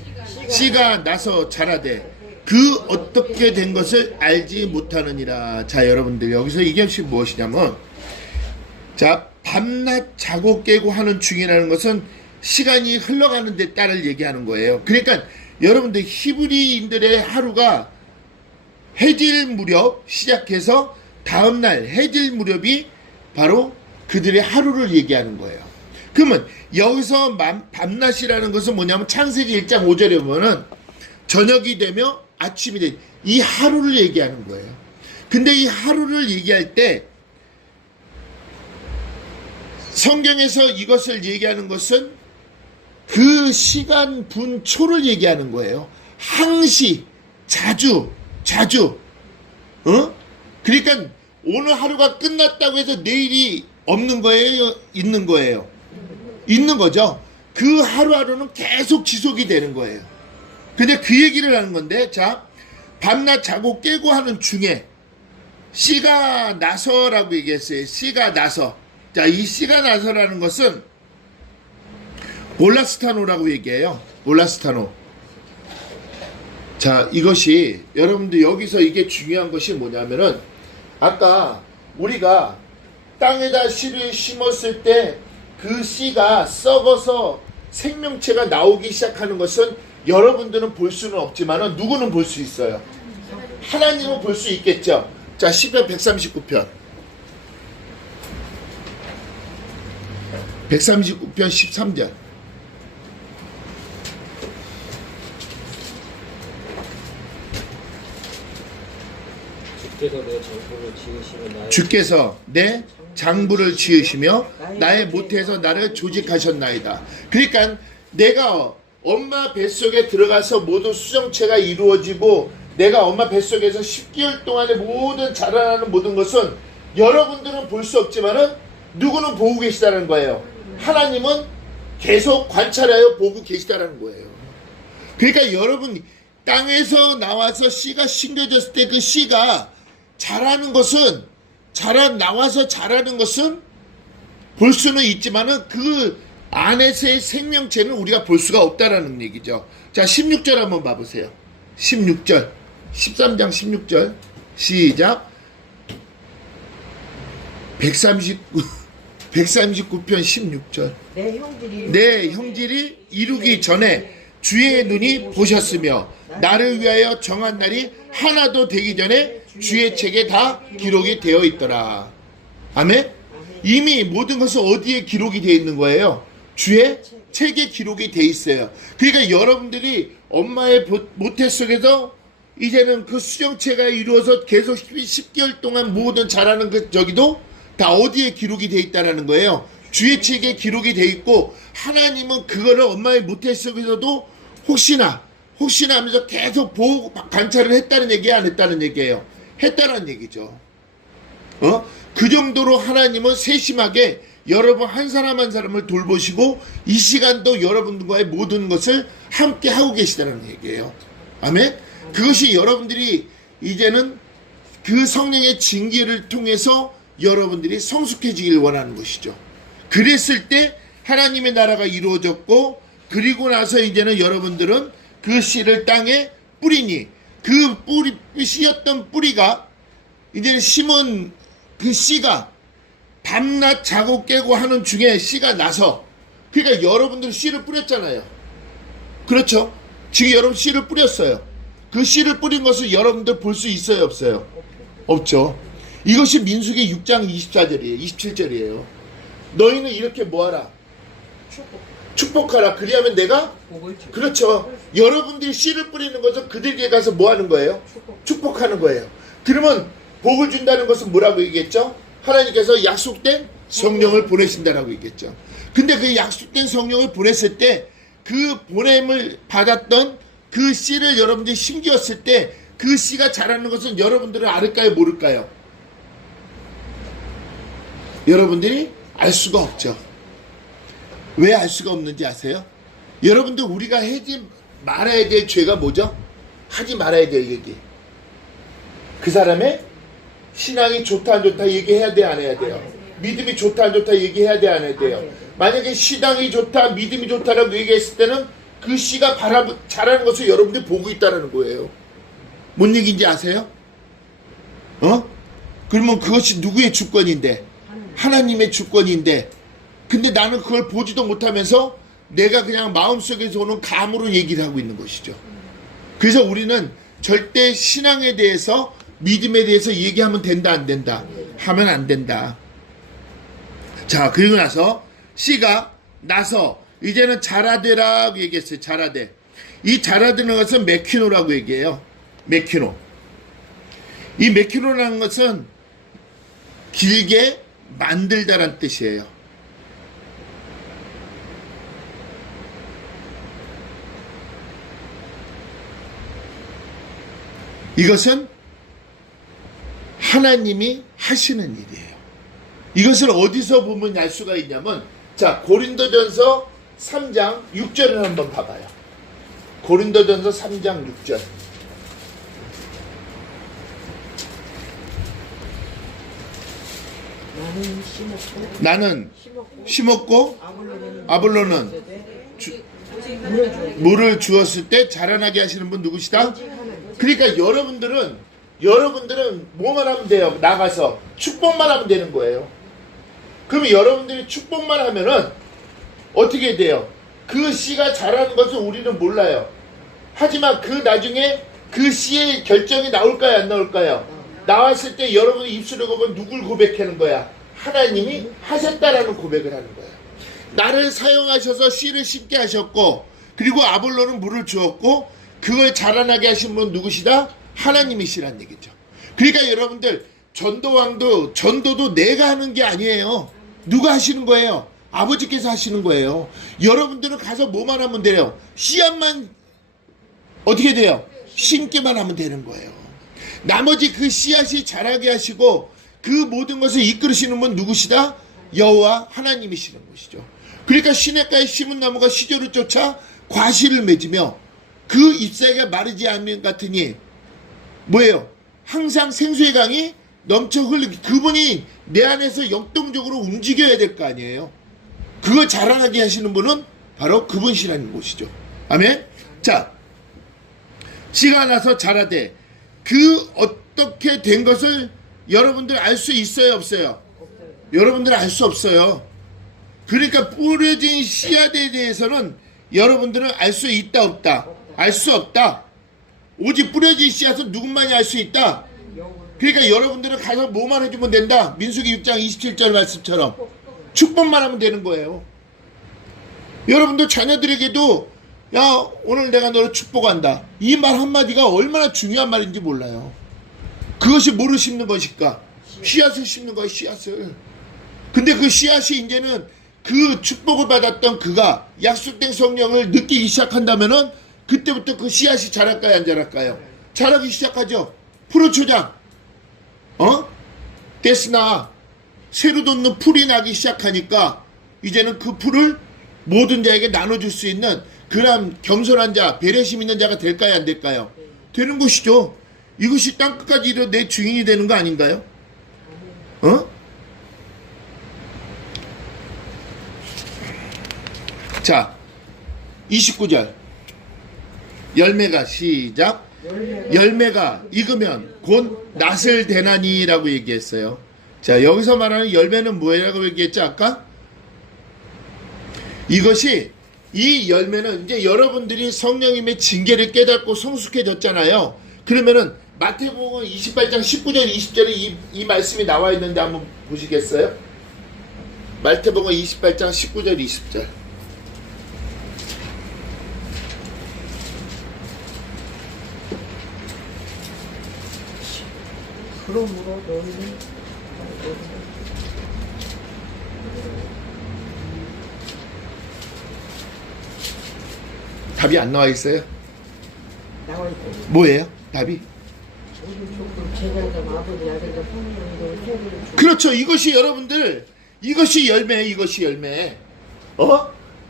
씨가 나서 자라되 그 어떻게 된 것을 알지 못하느니라. 자, 여러분들 여기서 이것이 무엇이냐면, 자, 밤낮 자고 깨고 하는 중이라는 것은 시간이 흘러가는 데 따를 얘기하는 거예요. 그러니까 여러분들 히브리인들의 하루가 해질 무렵 시작해서 다음날 해질 무렵이 바로 그들의 하루를 얘기하는 거예요. 그러면 여기서 밤낮이라는 것은 뭐냐면 창세기 1장 5절에 보면은 저녁이 되며 아침이 되, 이 하루를 얘기하는 거예요. 근데 이 하루를 얘기할 때 성경에서 이것을 얘기하는 것은 그 시간 분초를 얘기하는 거예요. 항시, 자주. 그러니까 오늘 하루가 끝났다고 해서 내일이 없는 거예요? 있는 거예요? 있는 거죠. 그 하루하루는 계속 지속이 되는 거예요. 근데 그 얘기를 하는 건데, 자, 밤낮 자고 깨고 하는 중에 씨가 나서라고 얘기했어요. 씨가 나서. 자, 이 씨가 나서라는 것은 볼라스타노라고 얘기해요. 볼라스타노. 자, 이것이 여러분들 여기서 이게 중요한 것이 뭐냐면은 아까 우리가 땅에다 씨를 심었을 때 그 씨가 썩어서 생명체가 나오기 시작하는 것은 여러분들은 볼 수는 없지만 누구는 볼 수 있어요? 하나님은 볼 수 있겠죠. 자, 시편 139편 13절 주께서 내 장부를 지으시며 나의 모태에서 나를 조직하셨나이다. 그러니까 내가 엄마 뱃속에 들어가서 모든 수정체가 이루어지고 내가 엄마 뱃속에서 10개월 동안의 모든 자라나는 모든 것은 여러분들은 볼 수 없지만은 누구는 보고 계시다는 거예요. 하나님은 계속 관찰하여 보고 계시다는 거예요. 그러니까 여러분 땅에서 나와서 씨가 심겨졌을 때 그 씨가 자라는 것은 나와서 자라는 것은 볼 수는 있지만은 그 안에서의 생명체는 우리가 볼 수가 없다라는 얘기죠. 자, 16절 한번 봐보세요. 16절 13장 16절 시작. 139편 16절 내 형질이 이루기 전에 주의 눈이 보셨으며 나를 위하여 정한 날이 하나도 되기 전에 주의 책에 다 기록이 되어 있더라. 아멘. 이미 모든 것은 어디에 기록이 되어 있는 거예요? 주의 책에 기록이 되어 있어요. 그러니까 여러분들이 엄마의 모태 속에서 이제는 그 수정체가 이루어서 계속 10개월 동안 모든 자라는 그 저기도 다 어디에 기록이 되어 있다는 거예요? 주의 책에 기록이 되어 있고, 하나님은 그거를 엄마의 모태 속에서도 혹시나 하면서 계속 보고 관찰을 했다는 얘기, 안 했다는 얘기예요? 했다는 얘기죠. 그 정도로 하나님은 세심하게 여러분 한 사람 한 사람을 돌보시고 이 시간도 여러분들과의 모든 것을 함께 하고 계시다는 얘기예요. 아멘. 그것이 여러분들이 이제는 그 성령의 징계를 통해서 여러분들이 성숙해지길 원하는 것이죠. 그랬을 때 하나님의 나라가 이루어졌고, 그리고 나서 이제는 여러분들은 그 씨를 땅에 뿌리니 그 뿌리 씨였던 뿌리가 이제는 심은 그 씨가 밤낮 자고 깨고 하는 중에 씨가 나서, 그러니까 여러분들 씨를 뿌렸잖아요. 그렇죠? 지금 여러분 씨를 뿌렸어요. 그 씨를 뿌린 것을 여러분들 볼 수 있어요, 없어요? 없죠. 이것이 민수기 6장 24절이에요. 27절이에요. 너희는 이렇게 뭐하라? 축복하라. 그리하면 내가? 그렇죠. 여러분들이 씨를 뿌리는 것은 그들에게 가서 뭐 하는 거예요? 축복하는 거예요. 그러면 복을 준다는 것은 뭐라고 얘기했죠? 하나님께서 약속된 성령을 보내신다라고 얘기했죠. 근데 그 약속된 성령을 보냈을 때 그 보냄을 받았던 그 씨를 여러분들이 심기었을 때 그 씨가 자라는 것은 여러분들은 알을까요, 모를까요? 여러분들이 알 수가 없죠. 왜 알 수가 없는지 아세요? 여러분들 우리가 하지 말아야 될 죄가 뭐죠? 하지 말아야 될 얘기. 그 사람의 신앙이 좋다 안 좋다 얘기해야 돼, 안 해야 돼요? 믿음이 좋다 안 좋다 얘기해야 돼, 안 해야 돼요? 만약에 신앙이 좋다, 믿음이 좋다라고 얘기했을 때는 그 씨가 자라는 것을 여러분들이 보고 있다는 거예요. 뭔 얘기인지 아세요? 그러면 그것이 누구의 주권인데? 하나님의 주권인데, 근데 나는 그걸 보지도 못하면서 내가 그냥 마음속에서 오는 감으로 얘기를 하고 있는 것이죠. 그래서 우리는 절대 신앙에 대해서, 믿음에 대해서 얘기하면 된다 안 된다? 하면 안 된다. 자, 그리고 나서 씨가 나서 이제는 자라되라고 얘기했어요. 자라되. 이 자라되는 것은 메키노라고 얘기해요. 메키노. 이 메키노라는 것은 길게 만들다란 뜻이에요. 이것은 하나님이 하시는 일이에요. 이것을 어디서 보면 알 수가 있냐면, 자, 고린도전서 3장 6절을 한번 봐봐요. 고린도전서 3장 6절. 나는 심었고 아볼로는 물을 주었을 때 자라나게 하시는 분 누구시다? 그러니까 여러분들은 뭐만 하면 돼요? 나가서 축복만 하면 되는 거예요. 그러면 여러분들이 축복만 하면은 어떻게 돼요? 그 씨가 자라는 것을 우리는 몰라요. 하지만 그 나중에 그 씨의 결정이 나올까요, 안 나올까요? 나왔을 때 여러분의 입술을 보면 누굴 고백하는 거야? 하나님이 하셨다라는 고백을 하는 거야. 나를 사용하셔서 씨를 심게 하셨고, 그리고 아볼로는 물을 주었고, 그걸 자라나게 하신 분 누구시다? 하나님이시란 얘기죠. 그러니까 여러분들, 전도도 내가 하는 게 아니에요. 누가 하시는 거예요? 아버지께서 하시는 거예요. 여러분들은 가서 뭐만 하면 돼요? 씨앗만 어떻게 돼요? 심기만 하면 되는 거예요. 나머지 그 씨앗이 자라게 하시고 그 모든 것을 이끌으시는 분 누구시다? 여호와 하나님이시는 것이죠. 그러니까 시냇가에 심은 나무가 시절을 쫓아 과실을 맺으며 그 잎사귀가 마르지 않는 같으니 뭐예요? 항상 생수의 강이 넘쳐 흘리기. 그분이 내 안에서 역동적으로 움직여야 될 거 아니에요. 그걸 자라나게 하시는 분은 바로 그분이라는 것이죠. 아멘. 자, 씨가 나서 자라되 그 어떻게 된 것을 여러분들 알 수 있어요, 없어요? 여러분들 알 수 없어요. 그러니까 뿌려진 씨앗에 대해서는 여러분들은 알 수 있다, 없다? 알 수 없다. 오직 뿌려진 씨앗은 누군만이 알 수 있다. 그러니까 여러분들은 가서 뭐만 해주면 된다. 민수기 6장 27절 말씀처럼 축복만 하면 되는 거예요. 여러분들 자녀들에게도 야, 오늘 내가 너를 축복한다. 이 말 한마디가 얼마나 중요한 말인지 몰라요. 그것이 뭐를 심는 것일까? 씨앗을 심는 거야, 씨앗을. 근데 그 씨앗이 이제는 그 축복을 받았던 그가 약속된 성령을 느끼기 시작한다면은 그때부터 그 씨앗이 자랄까요, 안 자랄까요? 자라기 시작하죠. 푸르초장. 됐으나 새로 돋는 풀이 나기 시작하니까 이제는 그 풀을 모든 자에게 나눠줄 수 있는 그런 겸손한 자, 배려심 있는 자가 될까요, 안 될까요? 되는 것이죠. 이것이 땅끝까지 이르러 내 주인이 되는 거 아닌가요? 자, 29절. 열매가 시작. 열매가 익으면 곧 낫을 대나니라고 얘기했어요. 자, 여기서 말하는 열매는 뭐라고 얘기했죠, 아까? 이것이, 이 열매는 이제 여러분들이 성령님의 징계를 깨닫고 성숙해졌잖아요. 그러면은 마태복음 28장 19절 20절에 이 말씀이 나와 있는데 한번 보시겠어요? 마태복음 28장 19절 20절. 그러므로 너희는 답이 안 나와 있어요? 나와 있고 뭐예요? 답이? 우리 조금 제자가 아버지 아들과 성령으로 세를 주고 그렇죠. 이것이 여러분들, 이것이 열매, 이것이 열매.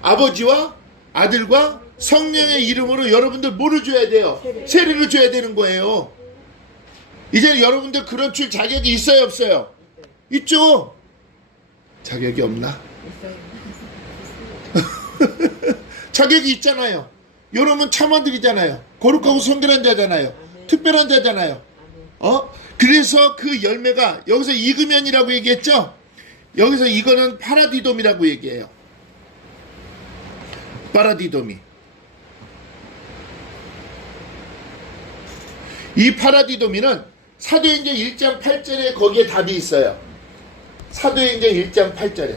아버지와 아들과 성령의 이름으로 여러분들 뭐를 줘야 돼요? 세례를 줘야 되는 거예요. 이제 여러분들 그런 줄 자격이 있어요, 없어요? 있죠. 자격이 없나? 자격이 있잖아요. 여러분 참아들이잖아요. 거룩하고 성결한 자잖아요. 특별한 자잖아요. 그래서 그 열매가 여기서 익으면이라고 얘기했죠. 여기서 이거는 파라디돔이라고 얘기해요. 파라디돔이. 이 파라디돔이는 사도행전 1장 8절에 거기에 답이 있어요. 사도행전 1장 8절에.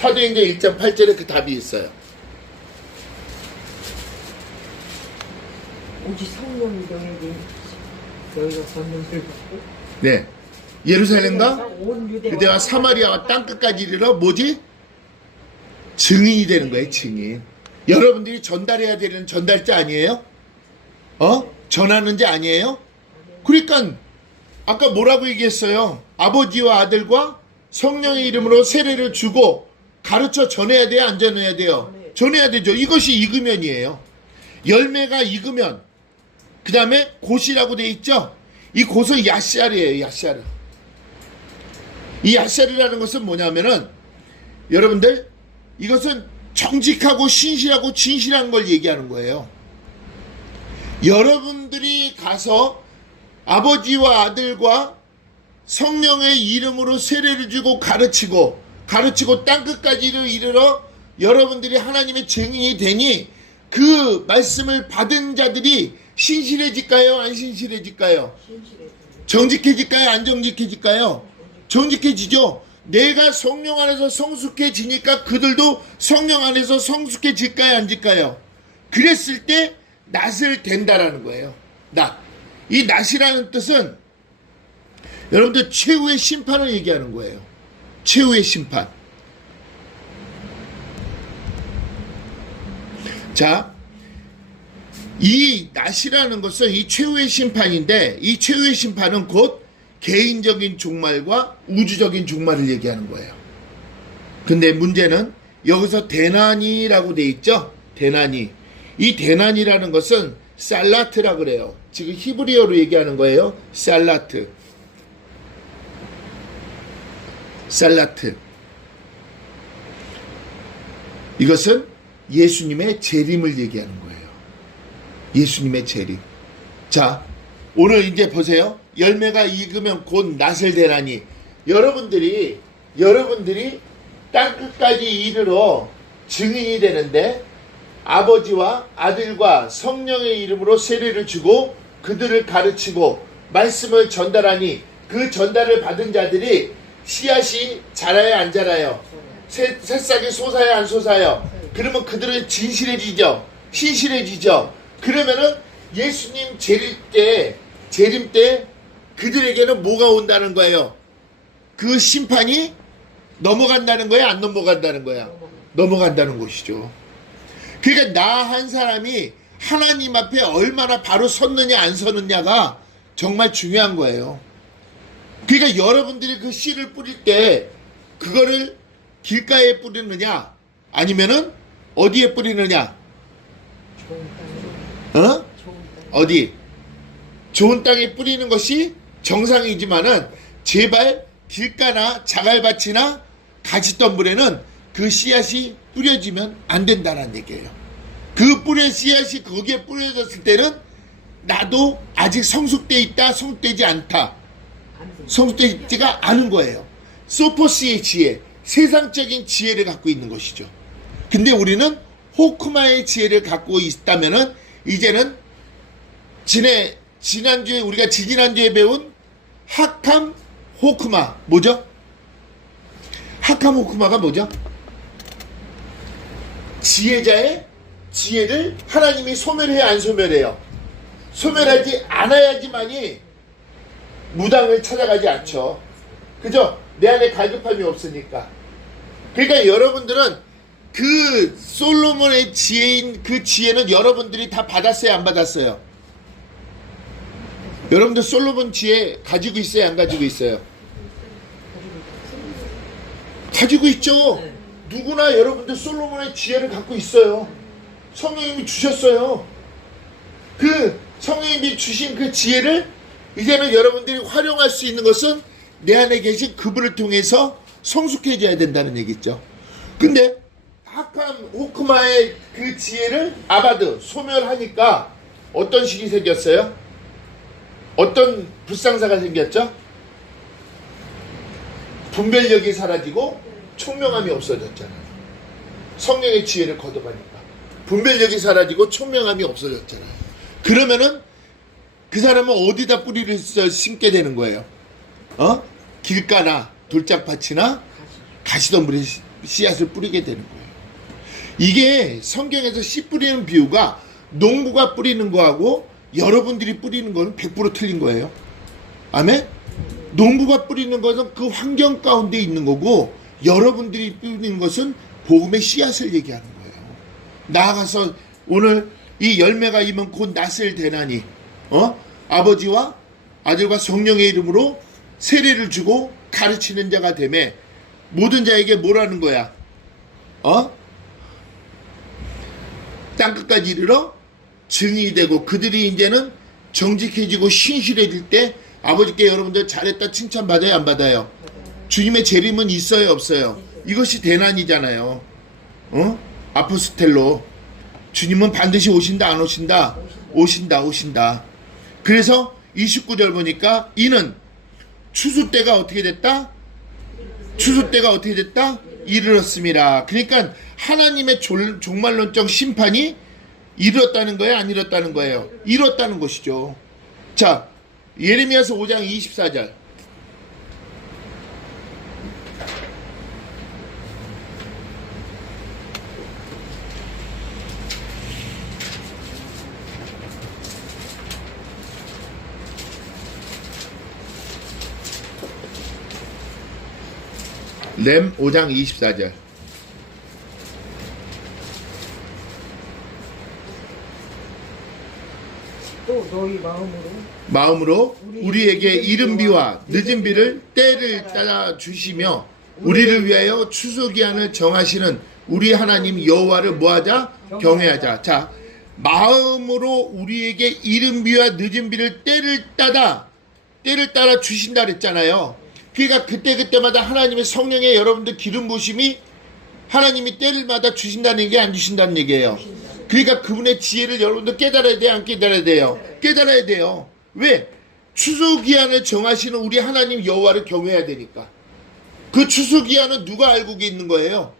사도행전 1장 8절에 그 답이 있어요. 오직 성령이 너희가 권능을 받고 네. 예루살렘과 온 유대와 유대와 사마리아와 땅끝까지 이르러 뭐지? 증인이 되는 거예요, 증인. 여러분들이 전달해야 되는 전달자 아니에요? 전하는 자 아니에요? 그러니까 아까 뭐라고 얘기했어요? 아버지와 아들과 성령의 이름으로 세례를 주고 가르쳐 전해야 돼요, 안 전해야 돼요? 전해야 되죠. 이것이 익으면이에요. 열매가 익으면. 그 다음에 곧이라고 돼 있죠? 이 곧은 야샤르예요, 야샤르. 이 야샤르라는 것은 뭐냐면은 여러분들 이것은 정직하고 신실하고 진실한 걸 얘기하는 거예요. 여러분들이 가서 아버지와 아들과 성령의 이름으로 세례를 주고 가르치고 땅끝까지 이르러 여러분들이 하나님의 증인이 되니 그 말씀을 받은 자들이 신실해질까요? 안 신실해질까요? 정직해질까요? 안 정직해질까요? 정직해지죠. 내가 성령 안에서 성숙해지니까 그들도 성령 안에서 성숙해질까요? 안 질까요? 그랬을 때 낫을 된다라는 거예요. 낫. 이 낫이라는 뜻은 여러분들 최후의 심판을 얘기하는 거예요. 최후의 심판. 자, 이 낫이라는 것은 이 최후의 심판인데, 이 최후의 심판은 곧 개인적인 종말과 우주적인 종말을 얘기하는 거예요. 근데 문제는 여기서 대난이라고 돼 있죠? 대난이. 이 대난이라는 것은 살라트라 그래요. 지금 히브리어로 얘기하는 거예요. 살라트. 살라트. 이것은 예수님의 재림을 얘기하는 거예요. 예수님의 재림. 자, 오늘 이제 보세요. 열매가 익으면 곧 낫을 대나니. 여러분들이 땅끝까지 이르러 증인이 되는데, 아버지와 아들과 성령의 이름으로 세례를 주고 그들을 가르치고 말씀을 전달하니, 그 전달을 받은 자들이 씨앗이 자라야 안 자라요? 새싹이 솟아야 안 솟아요? 그러면 그들은 진실해지죠? 신실해지죠? 그러면은 예수님 재림 때 그들에게는 뭐가 온다는 거예요? 그 심판이 넘어간다는 거야? 안 넘어간다는 거야? 넘어간다는 것이죠. 그러니까 나 한 사람이 하나님 앞에 얼마나 바로 섰느냐 안 섰느냐가 정말 중요한 거예요. 그러니까 여러분들이 그 씨를 뿌릴 때 그거를 길가에 뿌리느냐 아니면은 어디에 뿌리느냐? 어디? 좋은 땅에 뿌리는 것이 정상이지만은 제발 길가나 자갈밭이나 가지덤불에는 그 씨앗이 뿌려지면 안 된다는 얘기예요. 그 뿌려 씨앗이 거기에 뿌려졌을 때는 나도 아직 성숙되어 있다, 성숙되지 않다, 성숙되지가 않은 거예요. 소포스의 지혜, 세상적인 지혜를 갖고 있는 것이죠. 근데 우리는 호크마의 지혜를 갖고 있다면은 이제는 지난주에 우리가 지난주에 배운 하캄 호크마 뭐죠? 하캄 호크마가 뭐죠? 지혜자의 지혜를 하나님이 소멸해야 안 소멸해요? 소멸하지 않아야지만이 무당을 찾아가지 않죠. 그죠? 내 안에 갈급함이 없으니까. 그러니까 여러분들은 그 솔로몬의 지혜인 그 지혜는 여러분들이 다 받았어요, 안 받았어요? 여러분들 솔로몬 지혜 가지고 있어요, 안 가지고 있어요? 가지고 있죠. 누구나 여러분들 솔로몬의 지혜를 갖고 있어요. 성령님이 주셨어요. 그 성령님이 주신 그 지혜를 이제는 여러분들이 활용할 수 있는 것은 내 안에 계신 그분을 통해서 성숙해져야 된다는 얘기죠. 근데 하캄 호크마의 그 지혜를 아바드 소멸하니까 어떤 식이 생겼어요? 어떤 불상사가 생겼죠? 분별력이 사라지고 총명함이 없어졌잖아요. 성령의 지혜를 거듭하니까 분별력이 사라지고 총명함이 없어졌잖아요. 그러면은 그 사람은 어디다 뿌리를 심게 되는 거예요? 길가나 돌짝밭이나 가시덤불에 씨앗을 뿌리게 되는 거예요. 이게 성경에서 씨 뿌리는 비유가 농부가 뿌리는 거하고 여러분들이 뿌리는 거는 100% 틀린 거예요. 아멘? 농부가 뿌리는 것은 그 환경 가운데 있는 거고 여러분들이 뿌리는 것은 복음의 씨앗을 얘기하는 거예요. 나아가서 오늘 이 열매가 이면 곧 낫을 대나니 아버지와 아들과 성령의 이름으로 세례를 주고 가르치는 자가 되매 모든 자에게 뭐라는 거야? 땅끝까지 이르러 증인이 되고 그들이 이제는 정직해지고 신실해질 때 아버지께 여러분들 잘했다 칭찬받아요, 안 받아요? 주님의 재림은 있어요, 없어요? 이것이 대난이잖아요. 아포스텔로. 주님은 반드시 오신다, 안 오신다? 오신다. 그래서 29절 보니까 이는 추수 때가 어떻게 됐다? 이르렀습니다. 그러니까 하나님의 종말론적 심판이 이뤘다는 거예요, 안 이뤘다는 거예요? 이뤘다는 것이죠. 자, 예레미야서 5장 24절. 렘 5장 24절. 너희 마음으로 우리에게 이른 비와 늦은 비를 때를 따라 주시며 우리를 위하여 추수기한을 정하시는 우리 하나님 여호와를 뭐하자? 경외하자. 자, 마음으로 우리에게 이른 비와 늦은 비를 때를 따라 주신다 그랬잖아요. 그러니까 그때마다 하나님의 성령의 여러분들 기름 부으심이 하나님이 때를마다 주신다는 얘기 안 주신다는 얘기예요. 그러니까 그분의 지혜를 여러분들 깨달아야 돼요? 안 깨달아야 돼요? 깨달아야 돼요. 왜? 추수기한을 정하시는 우리 하나님 여호와를 경외해야 되니까. 그 추수기한은 누가 알고 있는 거예요?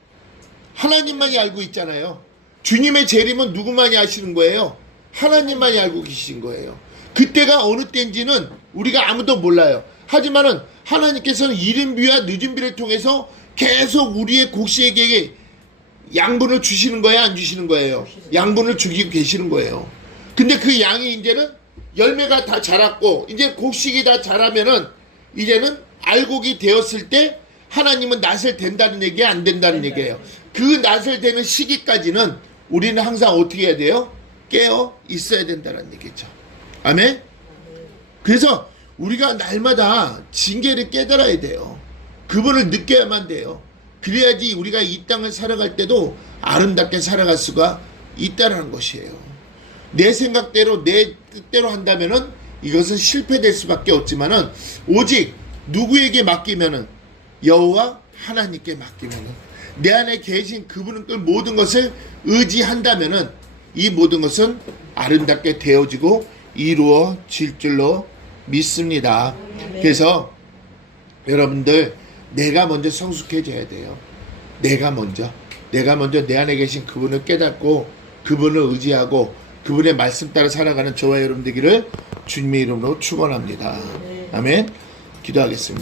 하나님만이 알고 있잖아요. 주님의 재림은 누구만이 아시는 거예요? 하나님만이 알고 계신 거예요. 그때가 어느 때인지는 우리가 아무도 몰라요. 하지만은 하나님께서는 이른 비와 늦은 비를 통해서 계속 우리의 곡식에게 양분을 주시는 거예요? 안 주시는 거예요? 양분을 주기고 계시는 거예요. 근데 그 양이 이제는 열매가 다 자랐고 이제 곡식이 다 자라면은 이제는 알곡이 되었을 때 하나님은 낫을 된다는 얘기야, 안 된다는 얘기예요. 그 낫을 되는 시기까지는 우리는 항상 어떻게 해야 돼요? 깨어 있어야 된다는 얘기죠. 아멘? 그래서 우리가 날마다 징계를 깨달아야 돼요. 그분을 느껴야만 돼요. 그래야지 우리가 이 땅을 살아갈 때도 아름답게 살아갈 수가 있다는 것이에요. 내 생각대로 내 뜻대로 한다면은 이것은 실패될 수밖에 없지만은 오직 누구에게 맡기면은 여호와 하나님께 맡기면은 내 안에 계신 그분은 그 모든 것을 의지한다면은 이 모든 것은 아름답게 되어지고 이루어질 줄로 믿습니다. 그래서 여러분들 내가 먼저 성숙해져야 돼요. 내가 먼저 내 안에 계신 그분을 깨닫고 그분을 의지하고 그분의 말씀 따라 살아가는 저와 여러분 되기를 주님의 이름으로 축원합니다. 아멘. 기도하겠습니다.